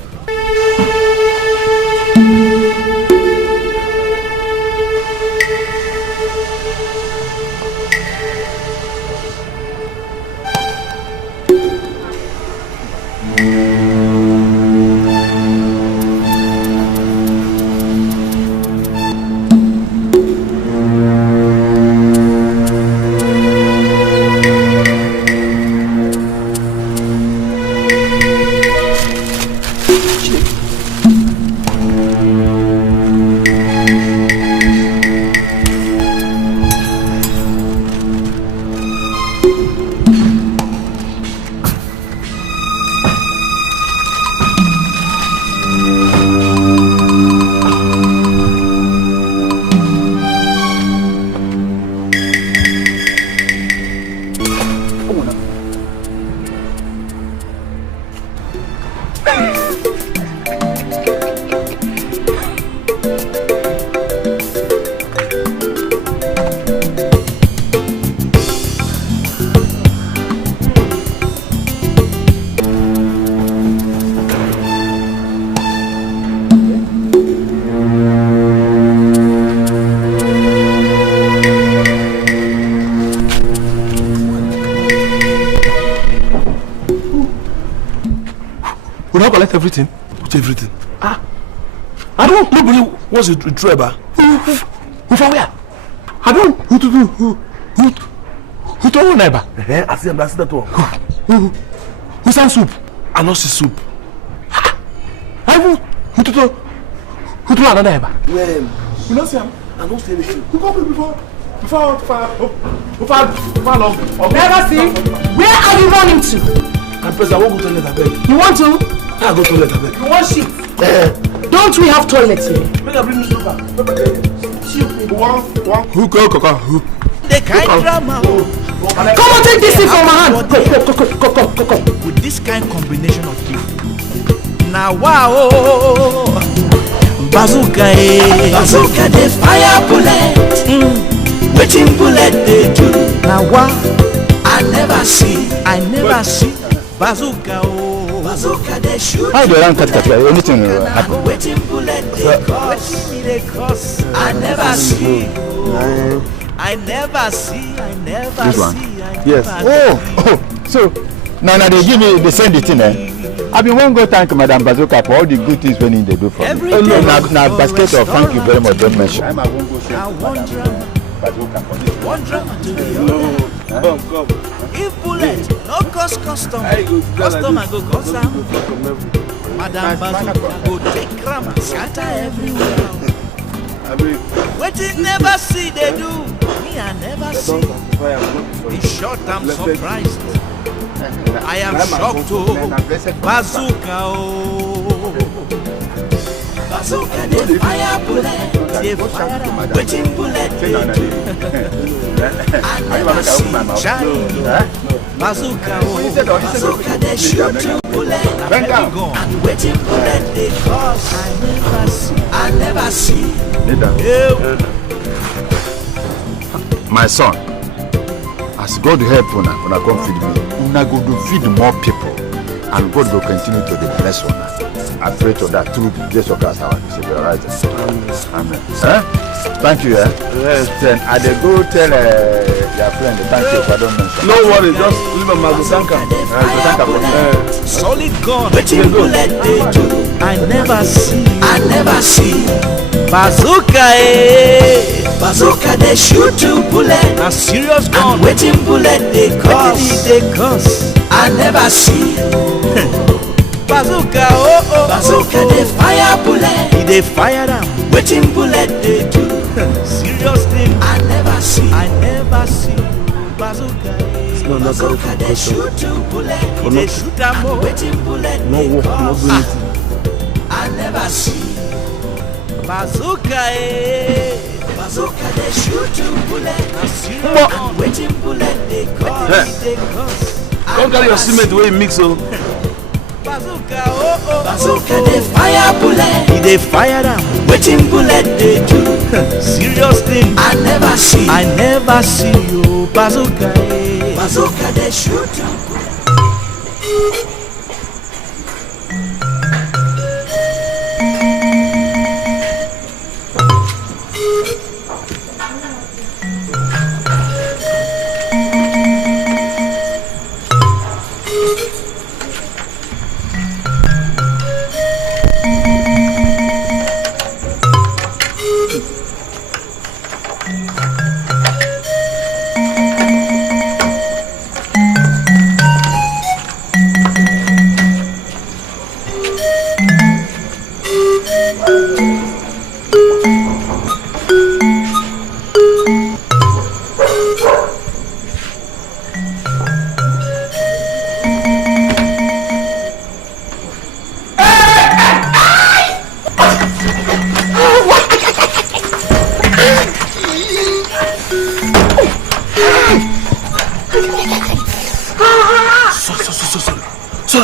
collect everything. Which everything? I don't. Nobody wants to throw about. Who from where? I don't. Who told neighbor? I see. That's that one. Who sent soup? I not see soup. I who Who to another ever? When? You know, Sam? I don't say anything. You come before long. Never see. Where are you running to? I'm pressed. I won't go to toilet, I beg. You want to? I go to toilet, I beg. You want shit? Don't we have toilets here? Make I bring newspaper. Who go, who? The kind drama. Come on, take this thing from my hand. Go. With this kind combination of gift. Now wow. Bazooka, bazooka, the fire bullet. Waiting bullet they do. Now wow. I never see. Bazooka, bazooka they shoot. How do you anything happen? Waiting bullet they cause. I never see. I never see. Yes. Oh, so now they give me, they send it in there. I been one go thank Madam Bazooka for all the good things when they do for me. Now basket of thank you very much. Don't mention. I won't go say one drama to the other. Come. If bullet no cost custom, customer go cost am. Madam Bazooka go take gram scatter everywhere. Wetin never see they do, me I never see. In short I'm surprised. I am shocked too. Bazooka Bazooka they fire bullet. They fire waiting bullet they do. I never see shine. Bazooka they shoot two bullet. And waiting bullet they cause. I never see. My son, as God help una come feed me, una go to feed more people, and God will continue to bless una. I pray to that through the grace of God, our Savior. Amen. Thank you. Yes. Then I dey go tell your friend thank you for don't mention. No worry, just leave a Magusanka. Solid gun. Waiting bullet they do. I never see. Bazooka Bazooka they shoot two bullet. A serious gun. And waiting bullet they cause. I never see. Bazooka Bazooka they fire bullet. They fire them. Waiting bullet they do. Serious thing. I never see. Bazooka Bazooka they shoot two bullet. They shoot them. Waiting bullet they cause. I never see. Bazooka Bazooka they shoot two bullet. And waiting bullet they cause. Don't carry your cement the way you mix so. Bazooka Bazooka they fire bullet. They fire them. Waiting bullet they do. Serious thing. I never see you. Bazooka Bazooka they shoot two bullet.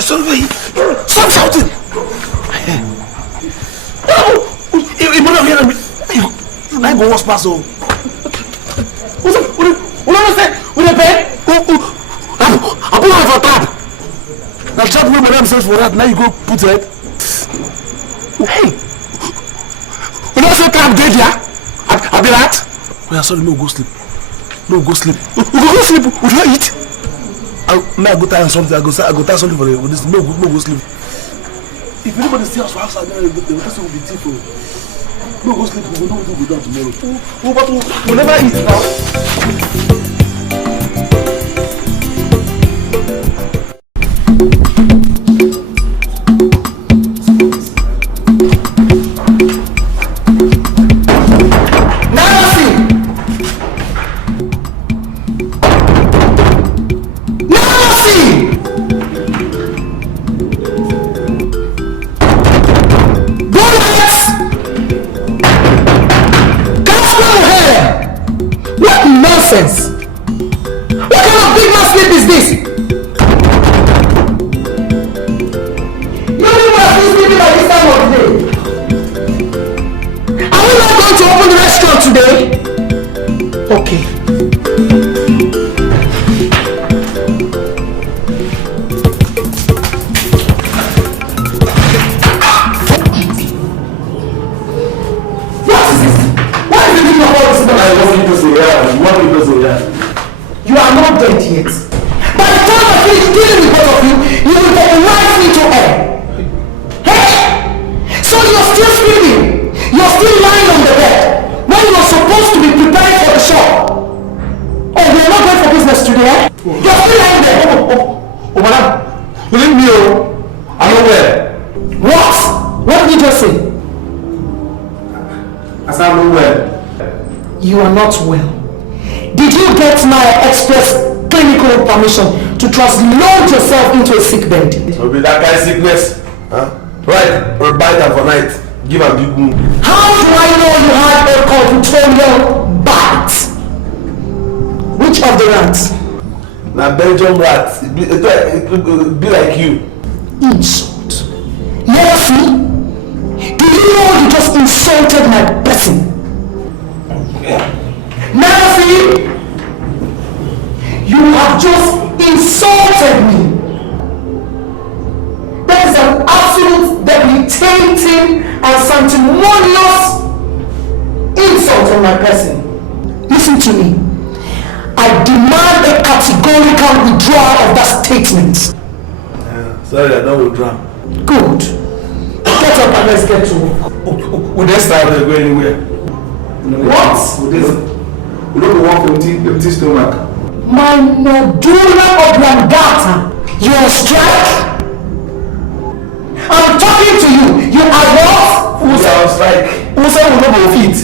Sorry. Stop shouting. I go wash pass oh. What say? What pay? I put on for tab. Now chat me madam says for that. Now you go put it. Hey. When I say tab dead here, I be that. Oh, sorry, no go sleep. We go sleep. We don't eat. Now I go tie something. I go tie something for this. No go sleep. If anybody see us for outside, the person will be thief. No go sleep. We will know what we do tomorrow. We'll never eat now. may? Okay. You are not dead yet. By the time I finish dealing with both of you, you will get right into hell. Hey! So you're still sleeping. You're still lying on the bed when you're supposed to be preparing for the show. Oh, you're not going for business today, eh? You're still lying there. Oh, madam, you leave me, oh. I'm not well. What? What did you just say? I said I'm not well. You are not well. Did you get my express clinical permission to translate yourself into a sick bed? It'll be that guy's sickness. Huh? Right, or bite her for night. Give her big wound. How do I know you had a confutorial bite? Which of the rats? Now Belgium rats. It be like you. Insult. Mercy? Do you know you just insulted my person? Mercy! You have just insulted me. That is an absolute debilitating and sanctimonious insult on my person. Listen to me. I demand a categorical withdrawal of that statement. Sorry, I don't withdraw. Good. Get up and let's get to work. Would they start to go anywhere? What? We don't walk empty stomach. My medulla oblongata. You're on strike? I'm talking to you. You are what? Who's on strike? Who said we don't fit?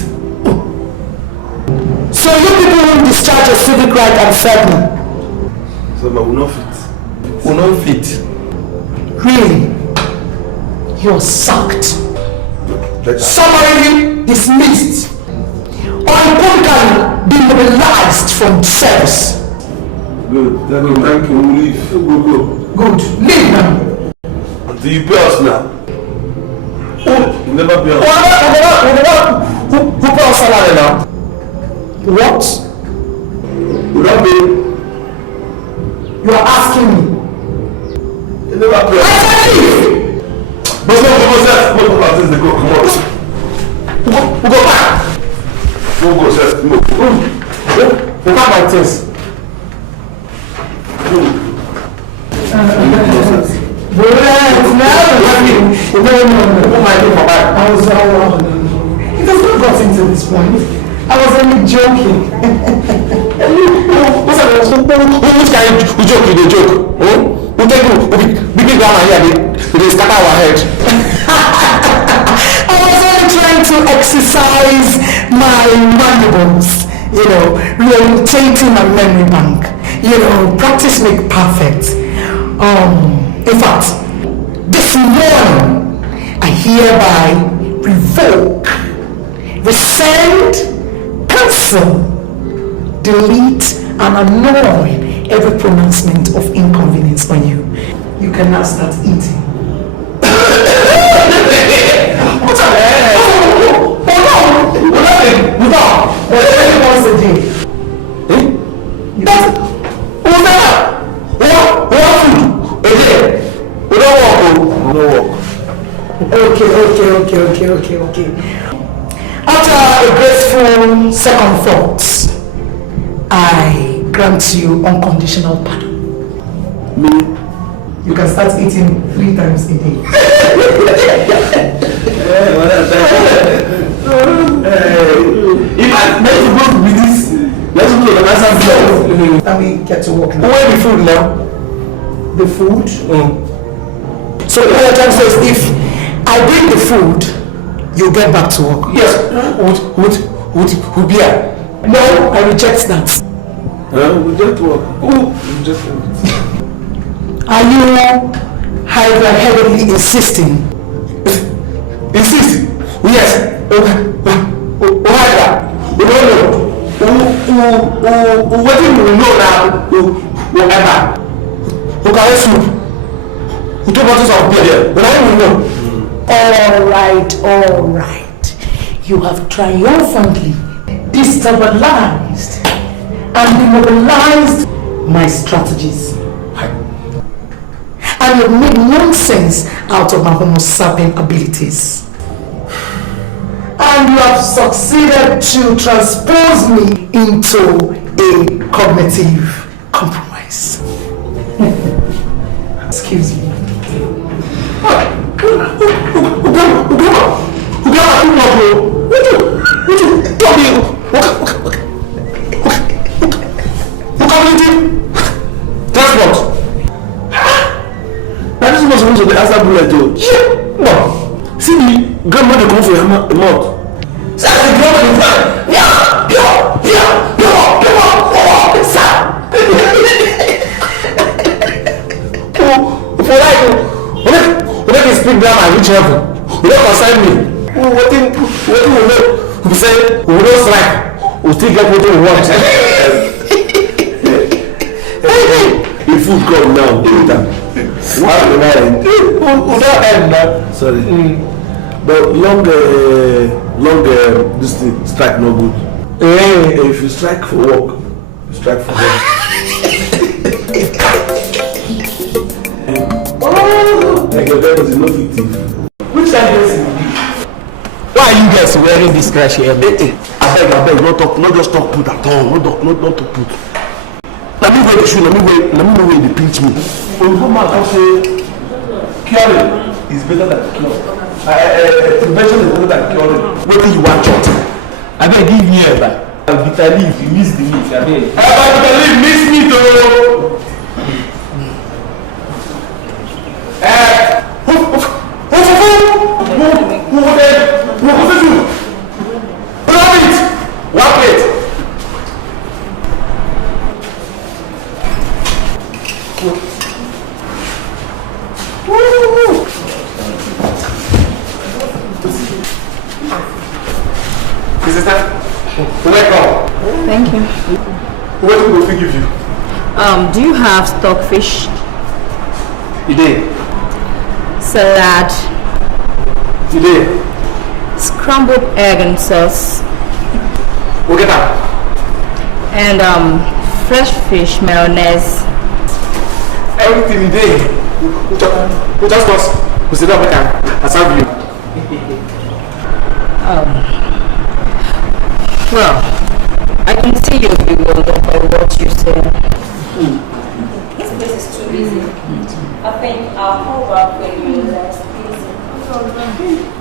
So you people will discharge a civic right and serve me. So, but we not fit. We not fit. Really? You're sacked. Summarily dismissed. Unequivocally demobilized from service. Good. Thank you. We'll leave. Go. Good. Leave now. Until you pay us now. Oh, you never pay us. Who pay us salary now? What? We don't pay. You are asking me. You never pay us. I said leave. But no, they go. Come on. We'll go back. We'll go, sir. We'll pack my things. It has not gotten to this point. I was only joking. What's that? Which kind of joke you dey joke? We take big grammar here, they scatter our head. I was only trying to exercise my mandibles, you know, rotating my memory bank. You know, practice make perfect. In fact, this morning, I hereby revoke, rescind, cancel, delete, and annul every pronouncement of inconvenience on you. You can now start eating. What's up? Once a day. That's Okay. After a grateful second thought, I grant you unconditional pardon. Me? You can start eating 3 times a day. If I make you go with this, let's go to the answer. And we get to work now. Where the food now? The food? So what you're trying to say is if I bring the food, you get back to work. Yes. Would be here. No, I reject that. We just work. We just work. Are you heavily insisting? Insist? Yes. What do you know now? Whatever. Who can soup? Who took bottles of beer? What do you know? All right. You have triumphantly destabilized and demobilized my strategies. And you've made nonsense out of my Homo sapien abilities. And you have succeeded to transpose me into a cognitive compromise. Excuse me. Transport. Now this was supposed to be answer bullet too. No. See the grandmother come for your mouth. Say the grandmother. For like, when I speak down and reach heaven, you don't concern me. What we know? We say we don't strike. We still get what we want. The food come now. What will I end? We don't end now. Sorry. But long this thing strike no good. If you strike for work, you strike for work. Like your guy is no fictive. Which side is it? Why are you guys wearing this crash here? I beg, not just talk put at all. Not talk put. Let me wear the shoe, let me know where they pinch me. When you come out, I'll say, curing is better than cure. Prevention is better than curing. What do you want, shot? I beg, give me a bag. Bitter leaf, you miss the meat. I beg. Bitter leaf, miss me too. Thank you. What will we give you? Do you have stockfish? You did. Salad? You did. Scrambled egg and sauce? We'll get that. And fresh fish mayonnaise? Everything you did. We just was. We sit down with I serve you. Well, I can see you'll be bewildered by what you say. This place is too busy. I think I'll call back when you're less busy.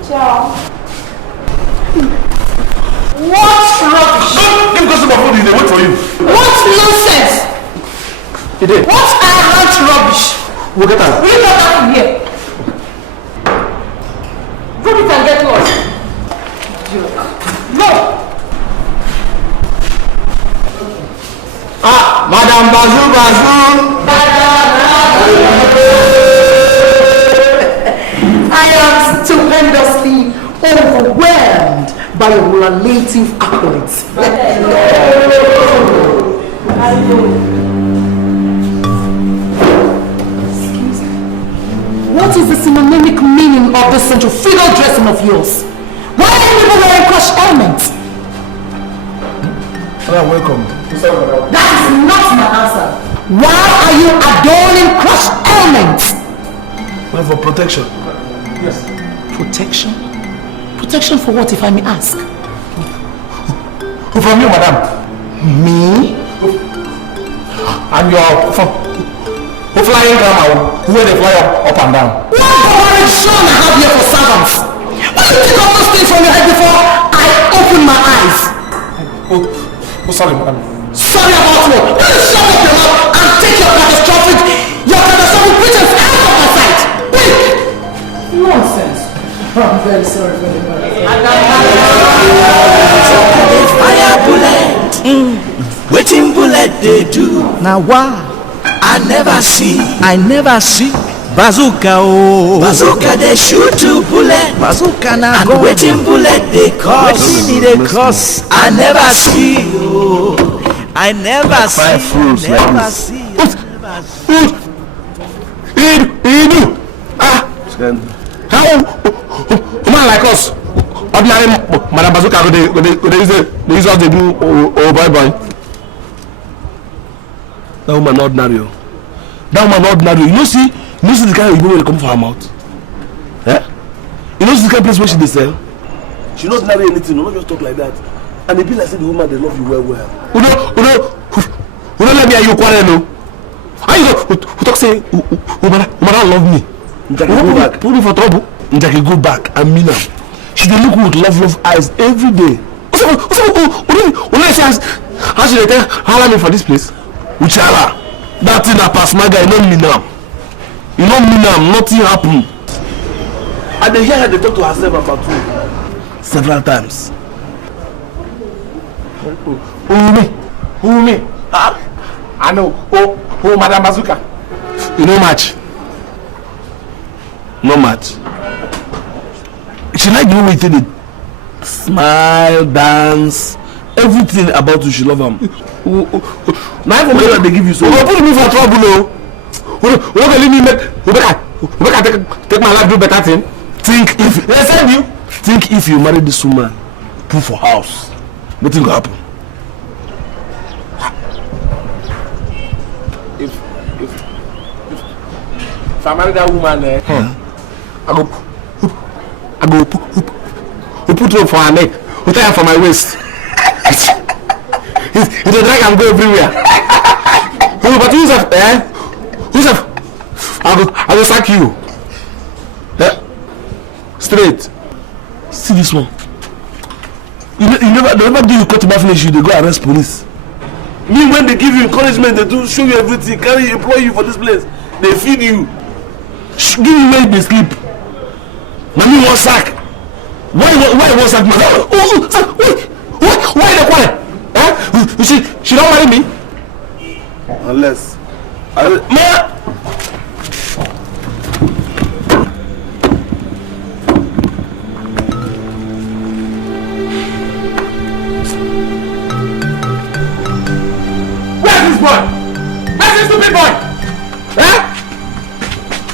Ciao. What rubbish! Don't go to my phone, they wait for you. What nonsense! You did. What arrogant rubbish! We'll get that. Will you get out of here? Put it and get lost. No! Madam Bazu. I am stupendously overwhelmed by your relative accolades. Excuse me. What is the synonymic meaning of this central figure dressing of yours? Why are you even wearing crush elements? Welcome. That is not my answer. Why are you adorning crush elements? Well, for protection. Yes. Protection? Protection for what, if I may ask? From you, madam. Me? And your flying grandma, where they fly up and down. What boring show I have here for servants? What do you think of those things from your head before I open my eyes? Oh, sorry, madam. Sorry about what? Will you shut up your mouth and take your catastrophic pretense out of my sight? Quick! Nonsense. I'm very sorry for the Fire bullet. Waiting bullet they do. Now why? I never see. Bazooka oh. Bazooka they shoot to bullet. Bazooka now. And waiting bullet they cause. Waiting they cause. I never see. Oh. I never see. How? A man like us ordinary Madam Bazooka they use us they do boy. That woman ordinary. That woman ordinary. You know see the kind of Igbo wey come for her mouth. Eh? You know see the kind of place where she dey sell. She not marry anything. No, not just talk like that. And they be like say the woman they love you well. Who don't let me and you quarrel no. How you go? Who talk say woman love me? Njaki go back. Put me for trouble. Njaki go back and mean am. She dey look with love eyes every day. How should they tell how me for this place? Uchala, that thing a pass my guy, you don't mean am. You don't mean am, nothing happen. I dey hear her dey talk to herself about you several times. Who me? I know. Oh, Madam Bazooka. You know match? No match. She like the way you take it. Smile, dance, everything about you, she love him. Now for me they give you so. You put me for trouble, no. Who don't leave me make take my life do better thing. Think if you marry this woman, put for house, nothing will happen. If I marry that woman, I go put rope for her neck, put her for my waist. It's a drag and go everywhere. But Yusuf, I will sack you. Straight. See this one. They never do you cut my finish you, they go arrest police. Me when they give you encouragement, they do show you everything, carry employ you for this place. They feed you. Give you where they sleep. Mommy one sack. Why one sack? Why the quiet? She don't marry me. Unless Where's this boy? Where's this stupid boy?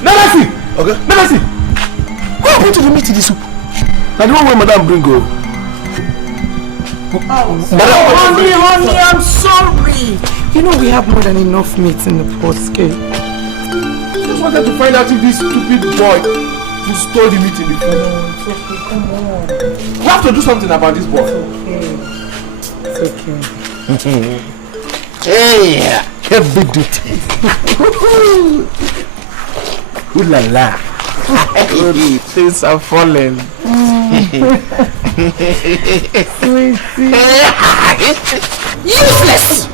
Never see. okay. Never see. What happened to the meat in the soup? Now the one where madam bring go. Honey, I'm sorry. You know we have more than enough meat in the pot, okay? Just wanted to find out if this stupid boy who stole the meat in the food. It's okay, come on. We have to do something about this boy. It's okay. Hey, heavy duty. Ooh la la. Things are falling. Useless!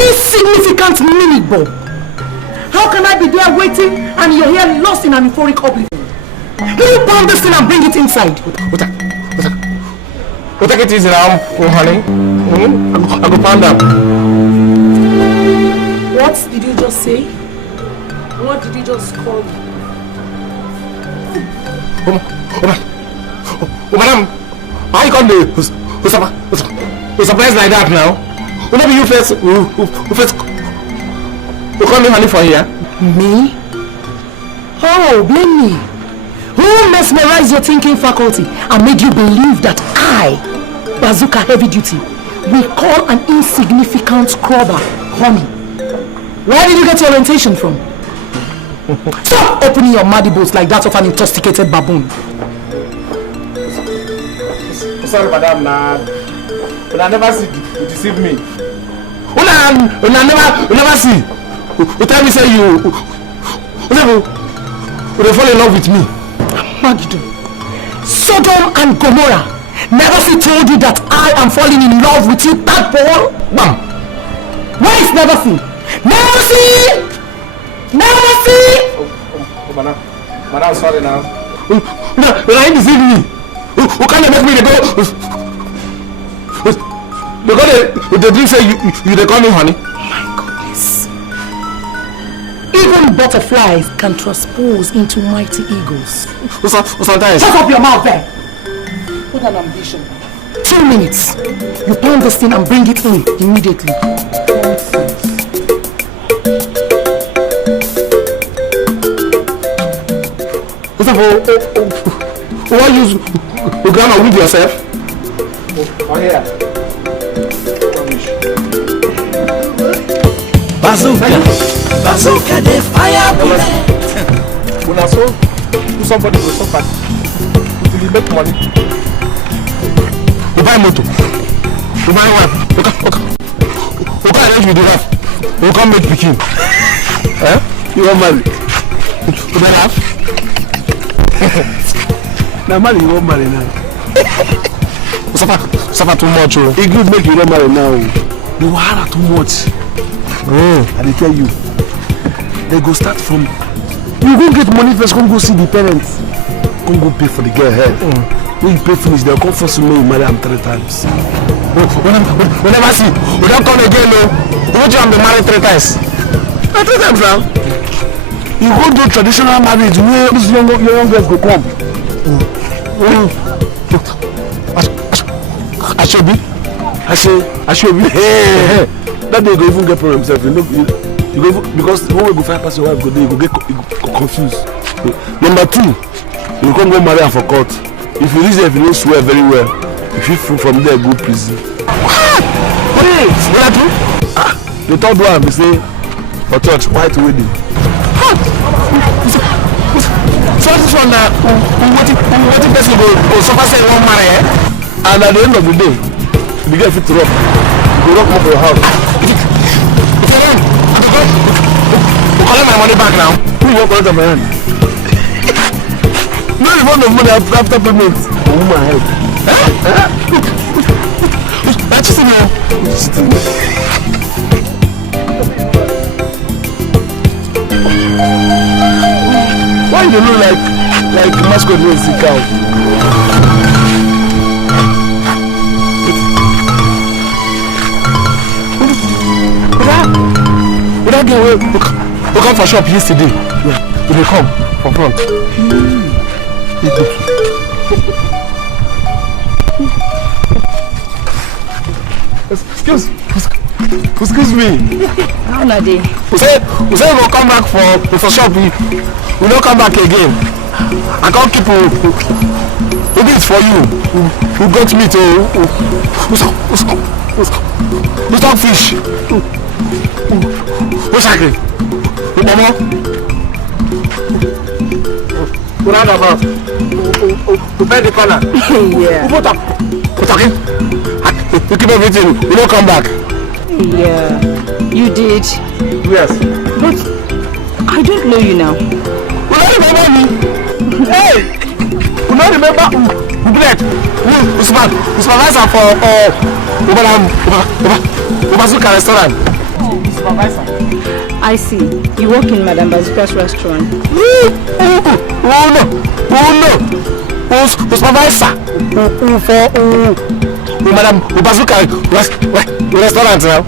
Insignificant mini-bob! How can I be there waiting and you're here lost in an euphoric oblivion? Do you pound this thing and bring it inside? Take it easy now, honey. I go pound them. What did you just say? What did you just call me? Madam, how you come to surprise like that now? Maybe you first you call me honey for here? Me? Oh, blame me. Who mesmerized your thinking faculty and made you believe that I, Bazooka Heavy Duty, will call an insignificant crobber honey? Where did you get your orientation from? Stop opening your muddy boats like that of an intoxicated baboon. Sorry, madam, but I never see you deceive me. You never see. You tell me say you fall in love with me. Magido, Sodom and Gomorrah never see told you that I am falling in love with you, tadpole? Bam! Why is never see? Never see! Never see! Madam, sorry now. You ain't deceive me. Who can't make me go? Because they say you call me honey. My goodness. Even butterflies can transpose into mighty eagles. Sometimes. Shut up your mouth there! What an ambition. 2 minutes. You pound this thing and bring it in immediately. What use you gonna with yourself? Oh yeah. Bazooka the fire bullet. When I saw somebody will suffer till you make money. You buy motor. You buy one. You can't arrange with the wife. You can't make picking. Eh? You won't marry. You don't have? Now marry, you won't marry now. Suffer too much. It good make you not marry now. You are too much. I dey tell you. They go start from. You go get money first, go see the parents. Go pay for the girl head. When you pay finish, they'll come first to me, you marry them 3 times. We never see. We don't come again, no. We want you to be married 3 times. 3 times now. You go do traditional marriage where these young girls go come. I should be. Hey. That day you go even get problem himself. You go because when we go find pass your wife, you go get confused. Number 2, you come go marry her for court. If you reach there, if you don't swear very well, if you from there go prison. What do? The 3rd one we say for church white wedding. So this one what person go suffer say one marry, eh? And at the end of the day, the girl fit to rock. You go rock up for your house. You collect my money back now. Who you want collect my hand? No amount of money after payment. Oh my head. That's just now. Why you don't look like mascot when sick out? That girl we come for shop yesterday. Yeah. They come for front. Excuse me. How are they? We say we'll come back for shop. We don't come back again. I can't keep we do it for you. We got meat. We talk fish. What's happening? Mama? What are about? To bed the corner. Yeah. What up? What's happening? You keep everything. You don't come back. Yeah. You did. Yes. But I don't know you now. You don't remember me? Hey! You don't remember? Great. Usman supervisor for Bazooka restaurant. Supervisor. I see. You work in Madam Bazooka's restaurant. Oh no. Supervisor. For Madam Bazooka restaurant now.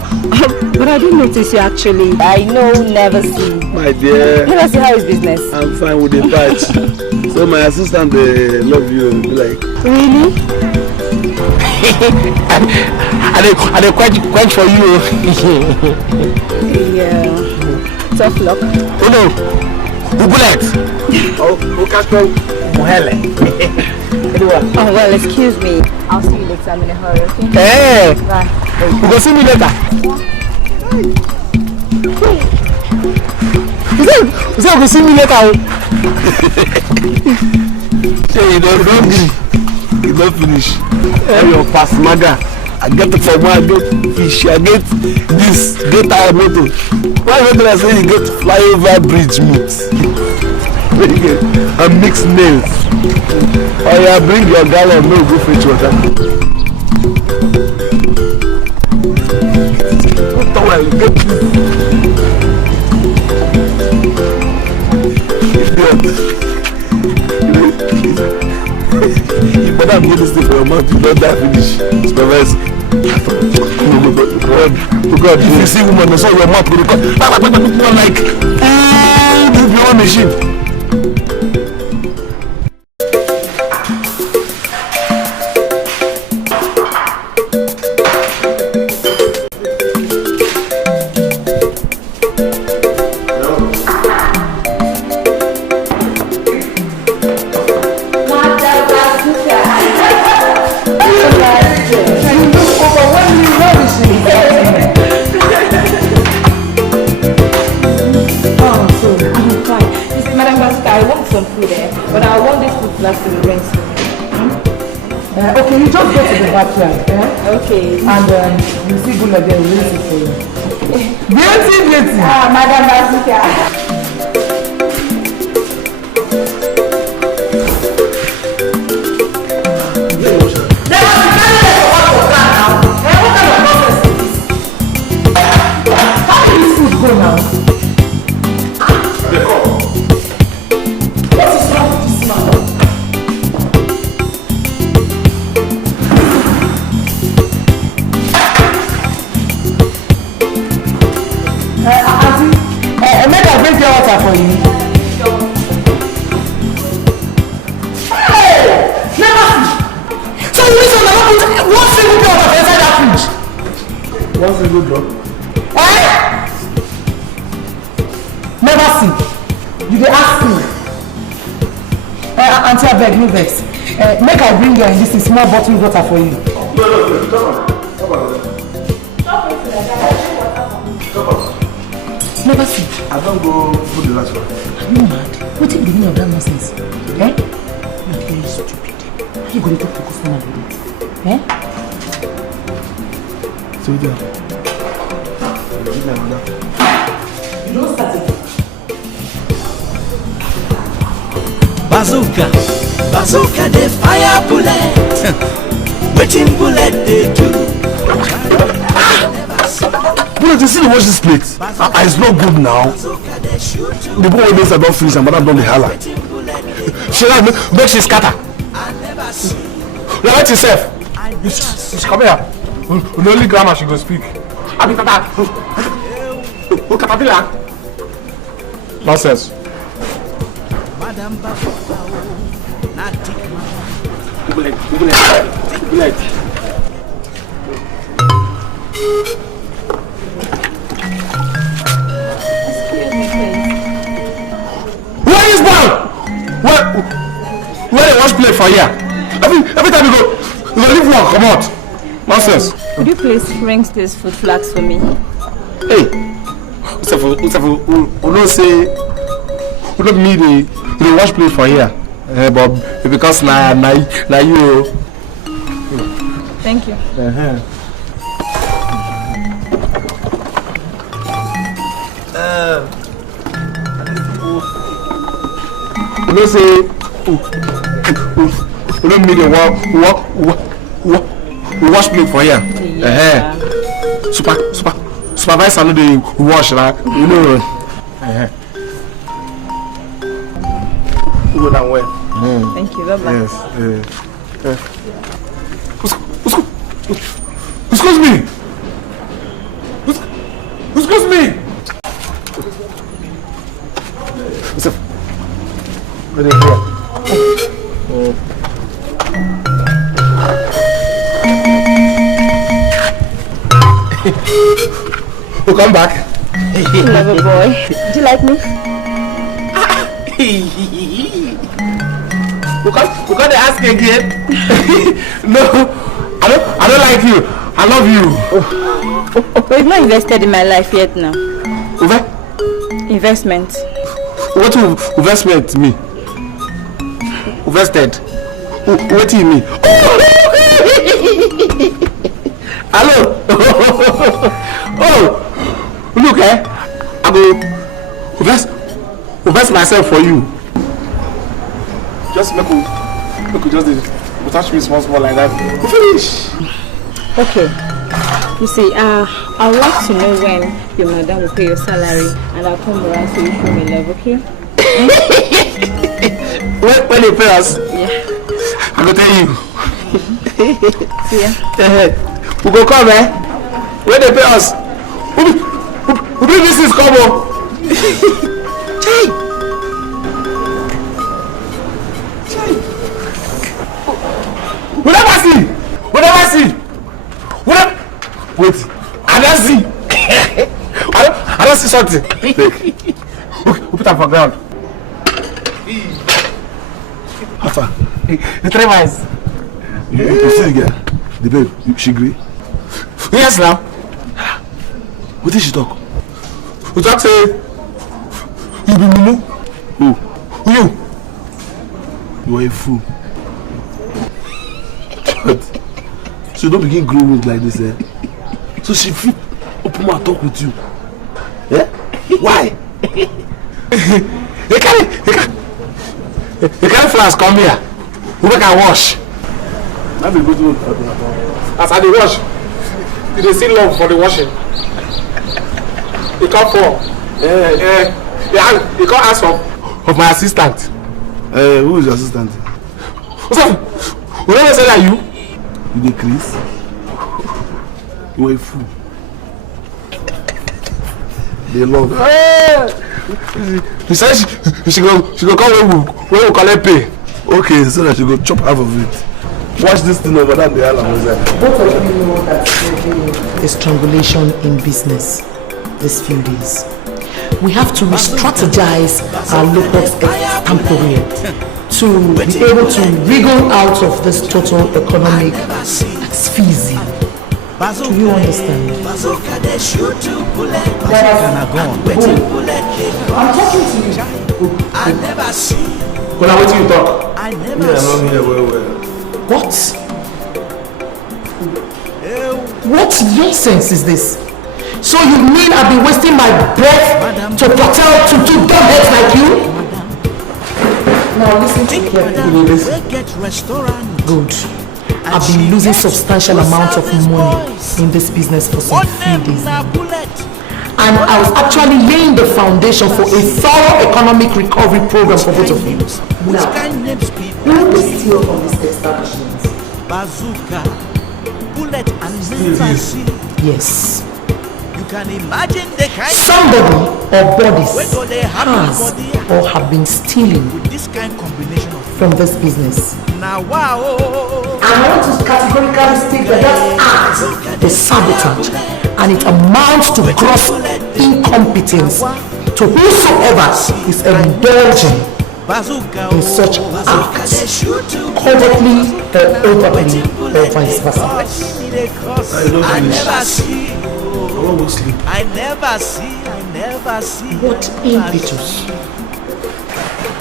But I didn't notice you actually. I know, never see. My dear. Never see how is business. I'm fine with the patch. So my assistant they love you. Be like. Really? I they quench for you. Yeah. Tough luck. Oh no. Bullet. Okaspo Muhele. Oh well, excuse me. I'll see you later. I'm in a hurry, okay? Hey. Bye. You go see me later. You say you go see me later. Say you don't finish. Your pass maga. I get it from one, I get fish, I get this, get our motor. Why would I say you get flyover bridge mix? Very good. And mixed nails. Oh yeah, bring your gallon, no go fetch water. You better get this thing for your mouth, you don't die finish. Supervise. God, if you see woman, that's all your mouth will record. Like, this machine. Madam Okay, you just go to the backyard. Okay. And you see good like they'll raise it for you. Beauty. Madam Bazooka. Go now. What is wrong with this man? Auntie, make I bring your water for you. Hey! Never see. So the reason I don't put one single drop of inside that fridge. One single drop? Never see. You dey ask me. Auntie, I beg, no vex. Make I bring you in this small bottle of water for you. No, come on. Never see. I don't go put the last one. Are you mad? What is the meaning of that nonsense? You are very stupid. How are you going to talk to customer like that? So you don't start it. Bazooka, bazooka they fire bullet. Waiting bullet they do. Bullet, you see the wash this plate? It's not good now. The boy always I don't finish and madam don't the holler. She make she scatter. Let yourself. Come here. Only grammar she go speak. Nonsense. Madam Bazooka, not Dick. Where is one? Where they wash plate for here? Every time you go leave one, come out. Nonsense. Could you please ring these food flags for me? Hey, we don't say we don't need the wash plate for here. But because na you. Thank you. We don't say we don't need a wash plate for here. Yeah. Supervisor no dey wash la, you know. Go down well. Thank you. Bye bye. Yes. Excuse me. Excuse me. We'll come back. Lover boy. Do you like me? We can't ask again. No, I don't like you. I love you. But you've not invested in my life yet now. Investment. What do investment mean? Invested? What do you mean? Hello? Oh, look, I go invest myself for you. Just make you just touch me small like that. Finish. Okay. You see, I would like to know when your madam will pay your salary, and I'll come around so you show me love, okay? When they pay us? Yeah. I will tell you. See ya. We go come, when they pay us, we bring this is come on. We never see. Wait, I don't see. I don't see something. We put her for ground. How far? The 3 miles. You see the girl? The babe, she agree? Yes, now. What did she talk? We talk say, you be Munu. Who? You. You are a fool. But she don't begin growing like this, eh? So she fit open my talk with you. Yeah? Why? You carry flowers come here. We can wash. That be good one. As I dey wash, you dey see love for the washing. You come for. You come ask of my assistant. Who is your assistant? We don't say that you. You dey Chris? You are a fool. They love. She said she go come when we collect pay. Okay, so that you go chop half of it. Watch this thing over there. Both of you know that the strangulation in business these few days. We have to re-strategize our local temporary to be able to wriggle out of this total economic asphyxia. Do you understand? I'm talking to you. I never see. When I wait till you talk. I never see. Here well. What? What nonsense is this? So you mean I've been wasting my breath to protect to two dumbheads like you? Now listen to me. Good. I've been losing substantial amounts of money in this business for some few days now. And I was actually laying the foundation for a thorough economic recovery program for both of you. Now, who will steal from this establishment? Bazooka, bullet and yes. You can imagine the kind somebody or bodies has or have been stealing with this kind of combination of from this business. Now wow. And I want to categorically state that act is sabotage and it amounts to gross incompetence to whosoever is indulging in such acts, covertly or openly or vice versa. I never see. I never see. What impetus?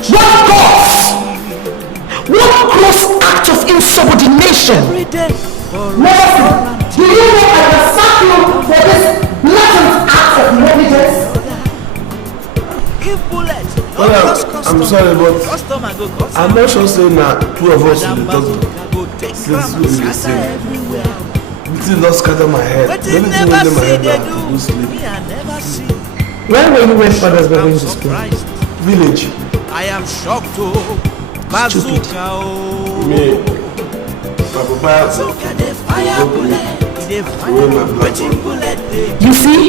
What cause? What gross act of insubordination? Mercy, do you know I can sack you for this blatant act of negligence? I'm sorry, but I'm not sure saying that two of us will just since we will say. It just scatter my head. Everything was in my head now. To sleep. Where were you when fathers were going to school? Village. I am shocked to Bazooka. Me. Papa. You see,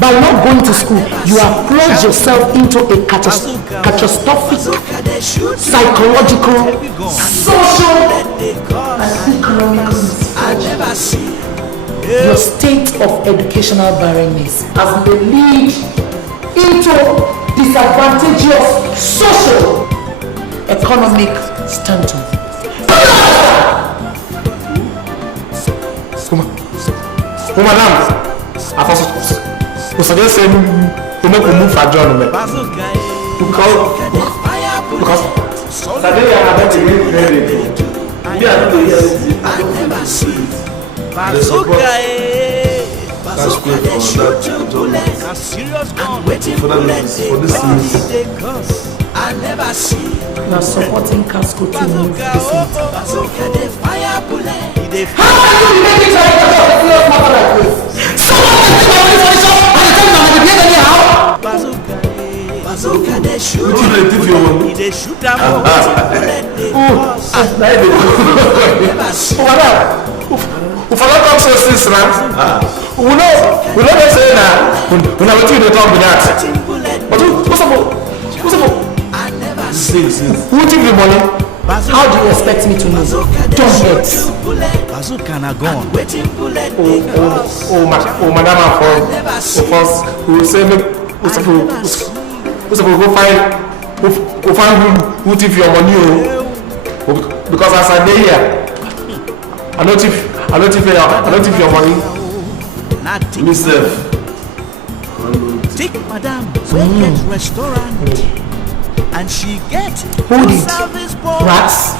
by not going to school, you have plunged yourself into a catastrophic, psychological, social, and economic misfortune. Your state of educational barrenness has been lead into disadvantageous social, economic standing. Madam, I suggest saying you make a move for John. Because today I have to get ready. I never see. Bazooka, they shoot two bullets. a serious gun waiting for this. I never see. Now supporting Casco to move Bazooka, they fire bullet. How can you make it like a serious matter like this? Someone can take my position and tell me I'm going anyhow. Bazooka, they shoot. They shoot them. If I don't talk so serious now, we know say that we never do the talk with that. But what's up? Who take the money? How do you expect me to know? Don't bet. Bazooka na gone. Madam, for us, we will say we go find who thief your money. Because as I dey here, I don't thief your money. Myself. Take madam, we get restaurant. And she get who did? Service boy. Rats?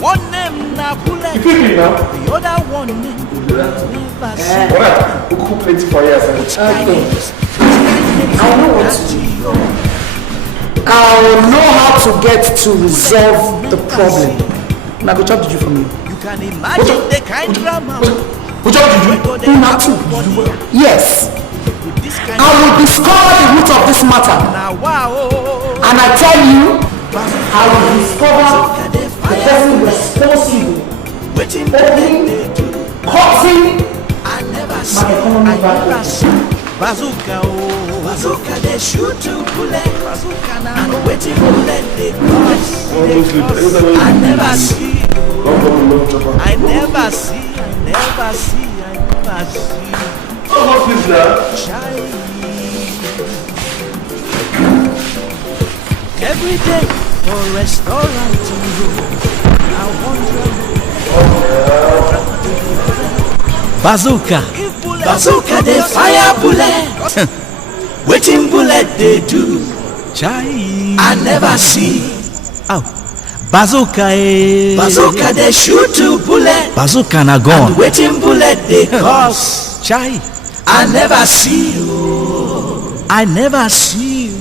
One name them na bullet. You feel me now? The other one never see. Alright, we'll cook plenty for you. Okay. I know what to do. I'll know how to get to resolve the problem. Now go chop the juju from you. You can imagine the kind drama. Who chop the juju? Not too. Yes. I will discover the root of this matter. And I tell you, I will discover the person responsible for cutting my economy back. Bazooka, oh, bazooka, they shoot to bullet. Bazooka, and waiting bullet, they cross. I never see. I never see. What is that? Every day for restaurant to go. I wonder. Bazooka, they fire bullet. Waiting bullet they do. Chai. I never see. Oh. Bazooka, they shoot to bullet. Bazooka na gone. And waiting bullet they cause. Chai. I never see you. I never see you.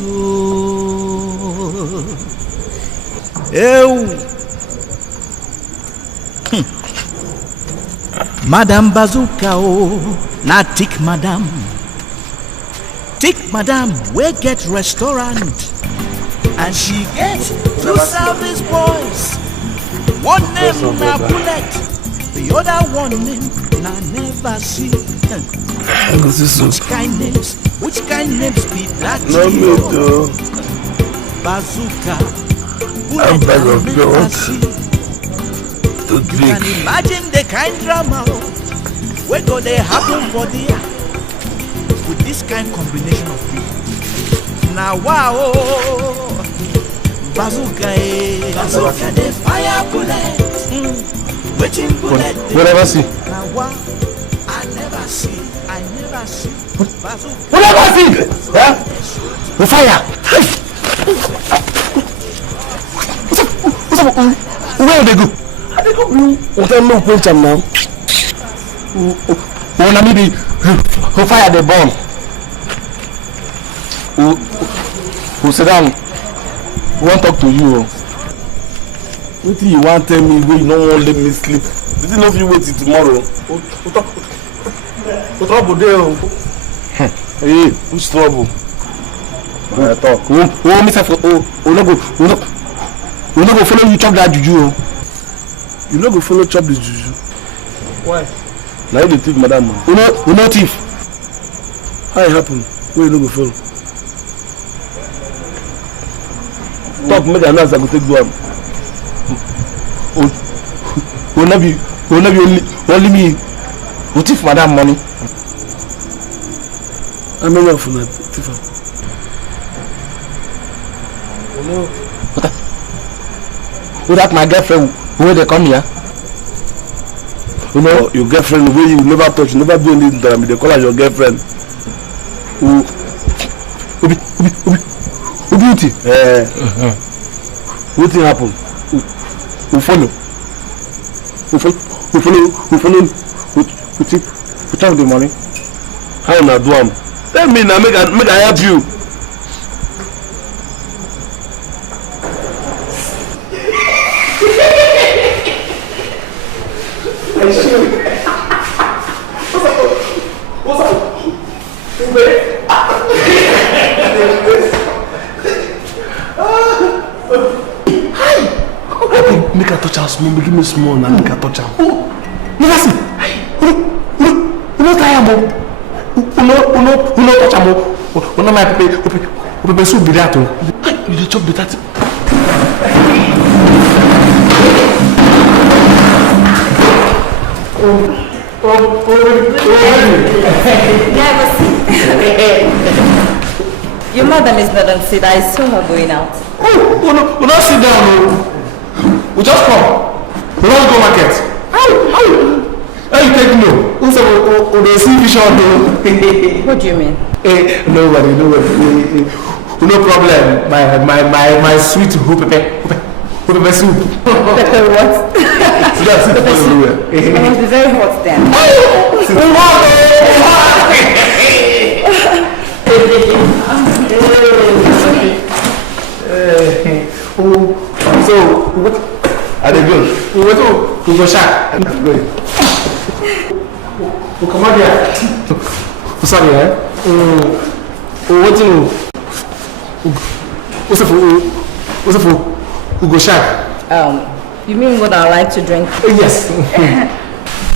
Ew. Madam Bazooka, oh, na tick madam. Tick madam, we get restaurant. And she gets two service boys. One name na bullet, the other one name na never see. Which kind names be that? No me too. Bazooka, I'm bag of blood. You can imagine the kind drama where go they happen for there with this kind combination of people. Now wow, bazooka, the fire bullet, waiting bullet. We never see. Now wow, I never see. Bazooka. We never see. Yeah? The fire. What's up? Where they go? I think what I'm not going to now. When I maybe who fire the bomb. Who sit down? We want to talk to you. What do you want to tell me when you don't want to let me sleep? Did you know if you wait till tomorrow? What trouble there? Hey, which trouble? I talk. Oh, Mr. We no go follow you chop that juju. You no go follow chop this juju. Why? Now you dey thief madam. You know thief. How it happen? Where you no go follow? Talk make I know as I go take do am. Will not be only me. Who thief madam money? How many of you thief am? Without my girlfriend, where they come here? You know, your girlfriend, the way you never touch, you never do anything to them, they call her your girlfriend. Who beauty? What thing happen? Who follow? Who take the money? How na do am? Tell me now, make I help you. Make a touch us, mom. Give me small now. Make a touch am. Never see. You know try am o. You know touch am o. You know my pepe soup be that o. You dey chop better. Never see. Your madam is not on seat. I saw her going out. Oh, we don't sit down. We just come. We don't go market. How you take no? Who say we see vision? What do you mean? Nobody. No problem. My sweet who pepe soup. Pepper what? That's it everywhere. It must be very hot then. So, what? Are they good? We go shark. I'm going. Come on here. Sorry, eh? What do you? What's up? We go shark. You mean what I like to drink? Yes.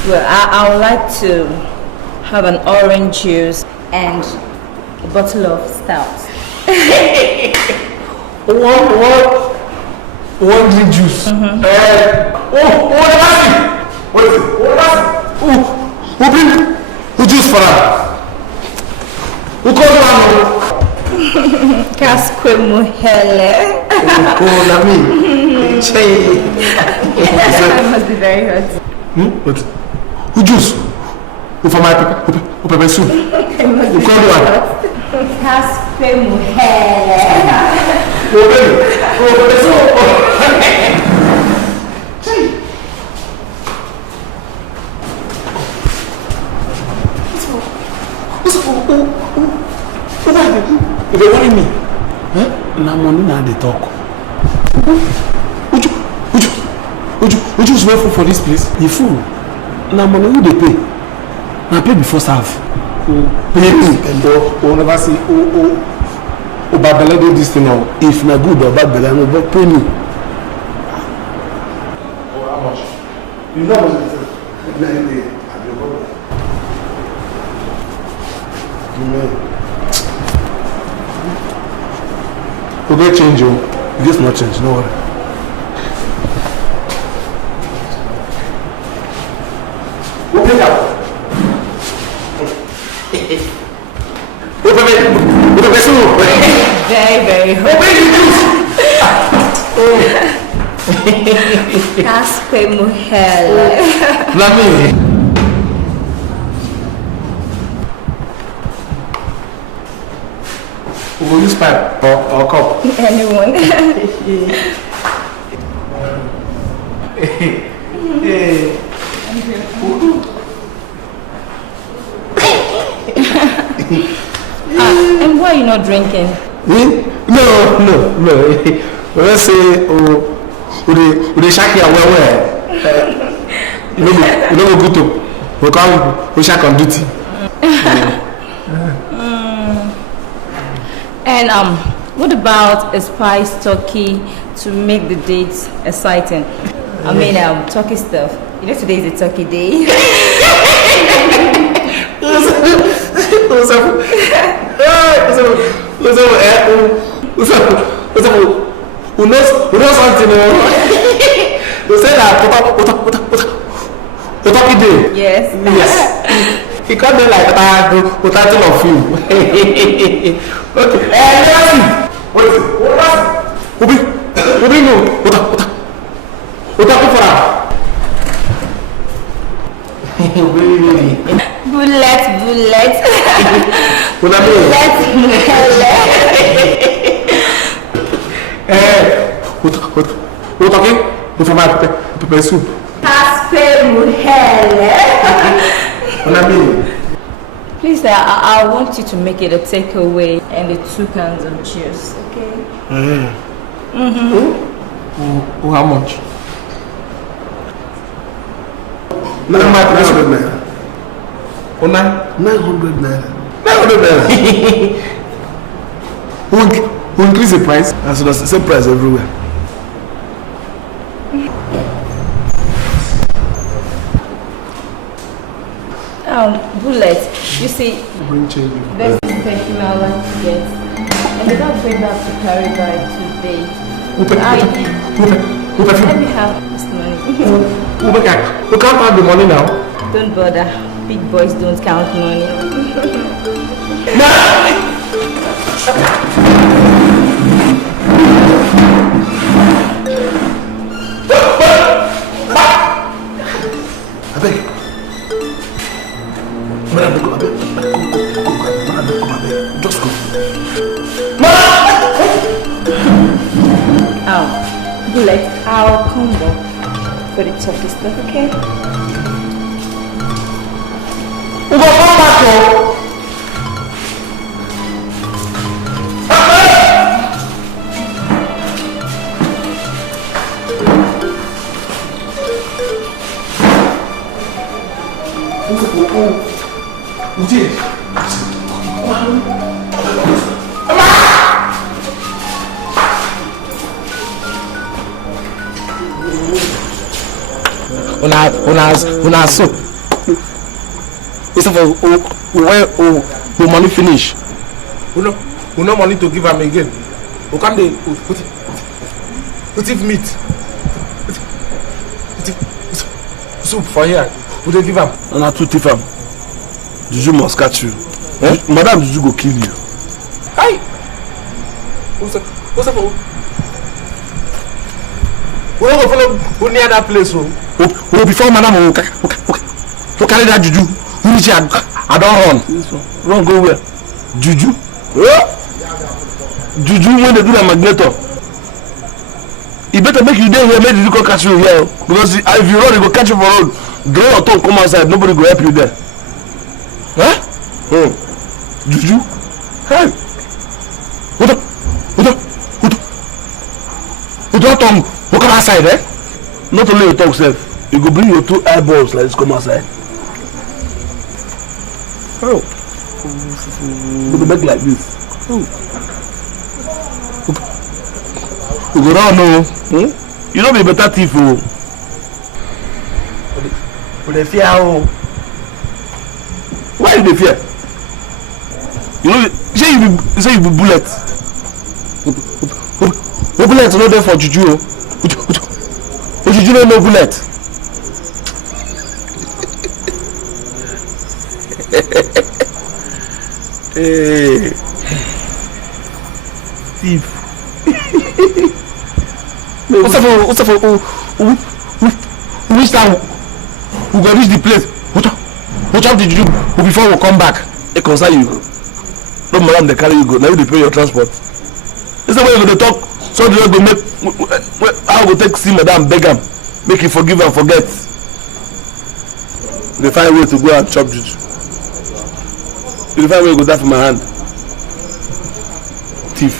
Well, I would like to have an orange juice and a bottle of stout. One drink juice. What is it? Who bring juice for her? Who called her? Casque muhele. Nami. It must be very hot. What? Who juice? Who for my pepper soup? Who called her? Casque muhele. They warning me. Now money now they talk. Would you swear for this place? You fool. Now money who they pay? Now pay before serve. Pay me. Oh never see. Oh Babela do this thing now. If na good or bad Babela no, but pay me. Oh how much? You know how much it is? We'll get change, you. Just not change, no worry. Open up. Open Very, very hot. Casque muhele. Lami. Will you pipe or cup? Anyone. And why are you not drinking? Me? No. Let's say, we shake your well. You know, good to. We come, we shake on duty. And what about a spice turkey to make the dates exciting? I mean, turkey stuff. You know, today is a turkey day. Who knows something? You say that turkey day. Yes. He can't be like that without of you. Okay. What is it? Ubi no. Bullet. We're talking for my pepper soup. Casque muhele. Please, I want you to make it a takeaway and the 2 cans of juice, okay? How much? 900 naira. 900 naira. 900 naira. Who increase the price? And so that's the same price everywhere. Bullet, you see, Bring change. there's this perfume I want to get, and they don't bring back to carry by today. Let me have this money. We can't have the money now. Don't bother, big boys don't count money. I beg. Just go. Bullet, I'll come back. for the tough stuff, okay? We go come back, yo. Una so. It's we money finish. We no money to give am again. We can't put it meat. Soup for here. We dey give am. Una too thief am. Juju must catch you. Eh? Madam Juju go kill you. Hi. What's up? We don't go follow who near that place. Before madam who carry that juju. Who reach here? I don't run. Run go where? Juju? Juju when they do the magneto. It better make you there here, make you go catch you here. Because if you run, you go catch you for road. Draw your tongue, come outside, nobody go help you there. Huh? Juju? Hey! Who don't tongue? Who come outside, eh? Not only your tongue, self. You go bring your 2 eyeballs like this, come outside. Oh. You go make like this. You go run, no? You don't be better thief, oh. But they fear, oh. Why you dey fear? You know, say you be bullet. Bullet no there for juju, oh. Juju no bullet. Hey. Thief. What's up? Which time we go reach the place? Watch out the juju before we come back. It concern you. No madam they carry you go. Now you dey pay your transport. Instead when you go dey talk, so the go make how go take see madam beg am, make you forgive and forget. They find way to go and chop juju. You find way to go die for my hand. Thief.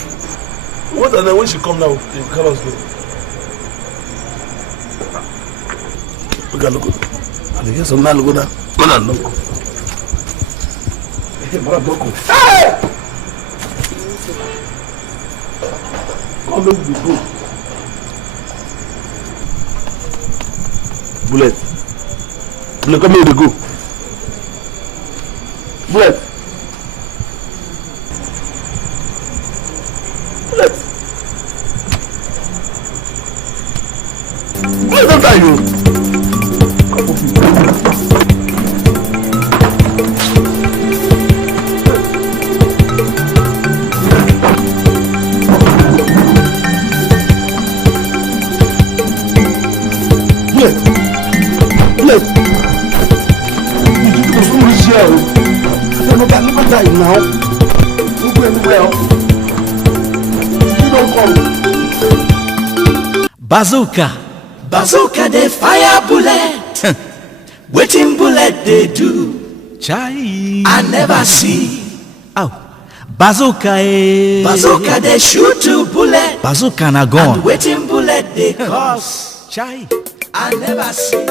What and then when she come now, you call us go. We got look. And you get some now look that. Man, look. Hey! Come look the go. Bullet, come here to go. Bullet. Bullet, don't die you. Now, you go anywhere. You don't come. Bazooka, they fire bullet. Waiting bullet they do. Chai, I never see. Oh, bazooka, they shoot 2 bullet. Bazooka na gone. And waiting bullet they cause. Chai, I never see.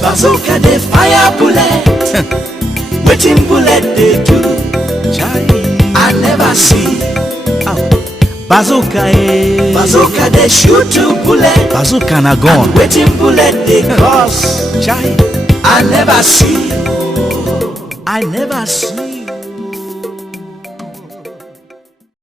Bazooka, they fire bullet. Waiting bullet they do. I never see. Bazooka, they shoot 2 bullet. Bazooka na gone. And waiting bullet they cause. I never see. I never see.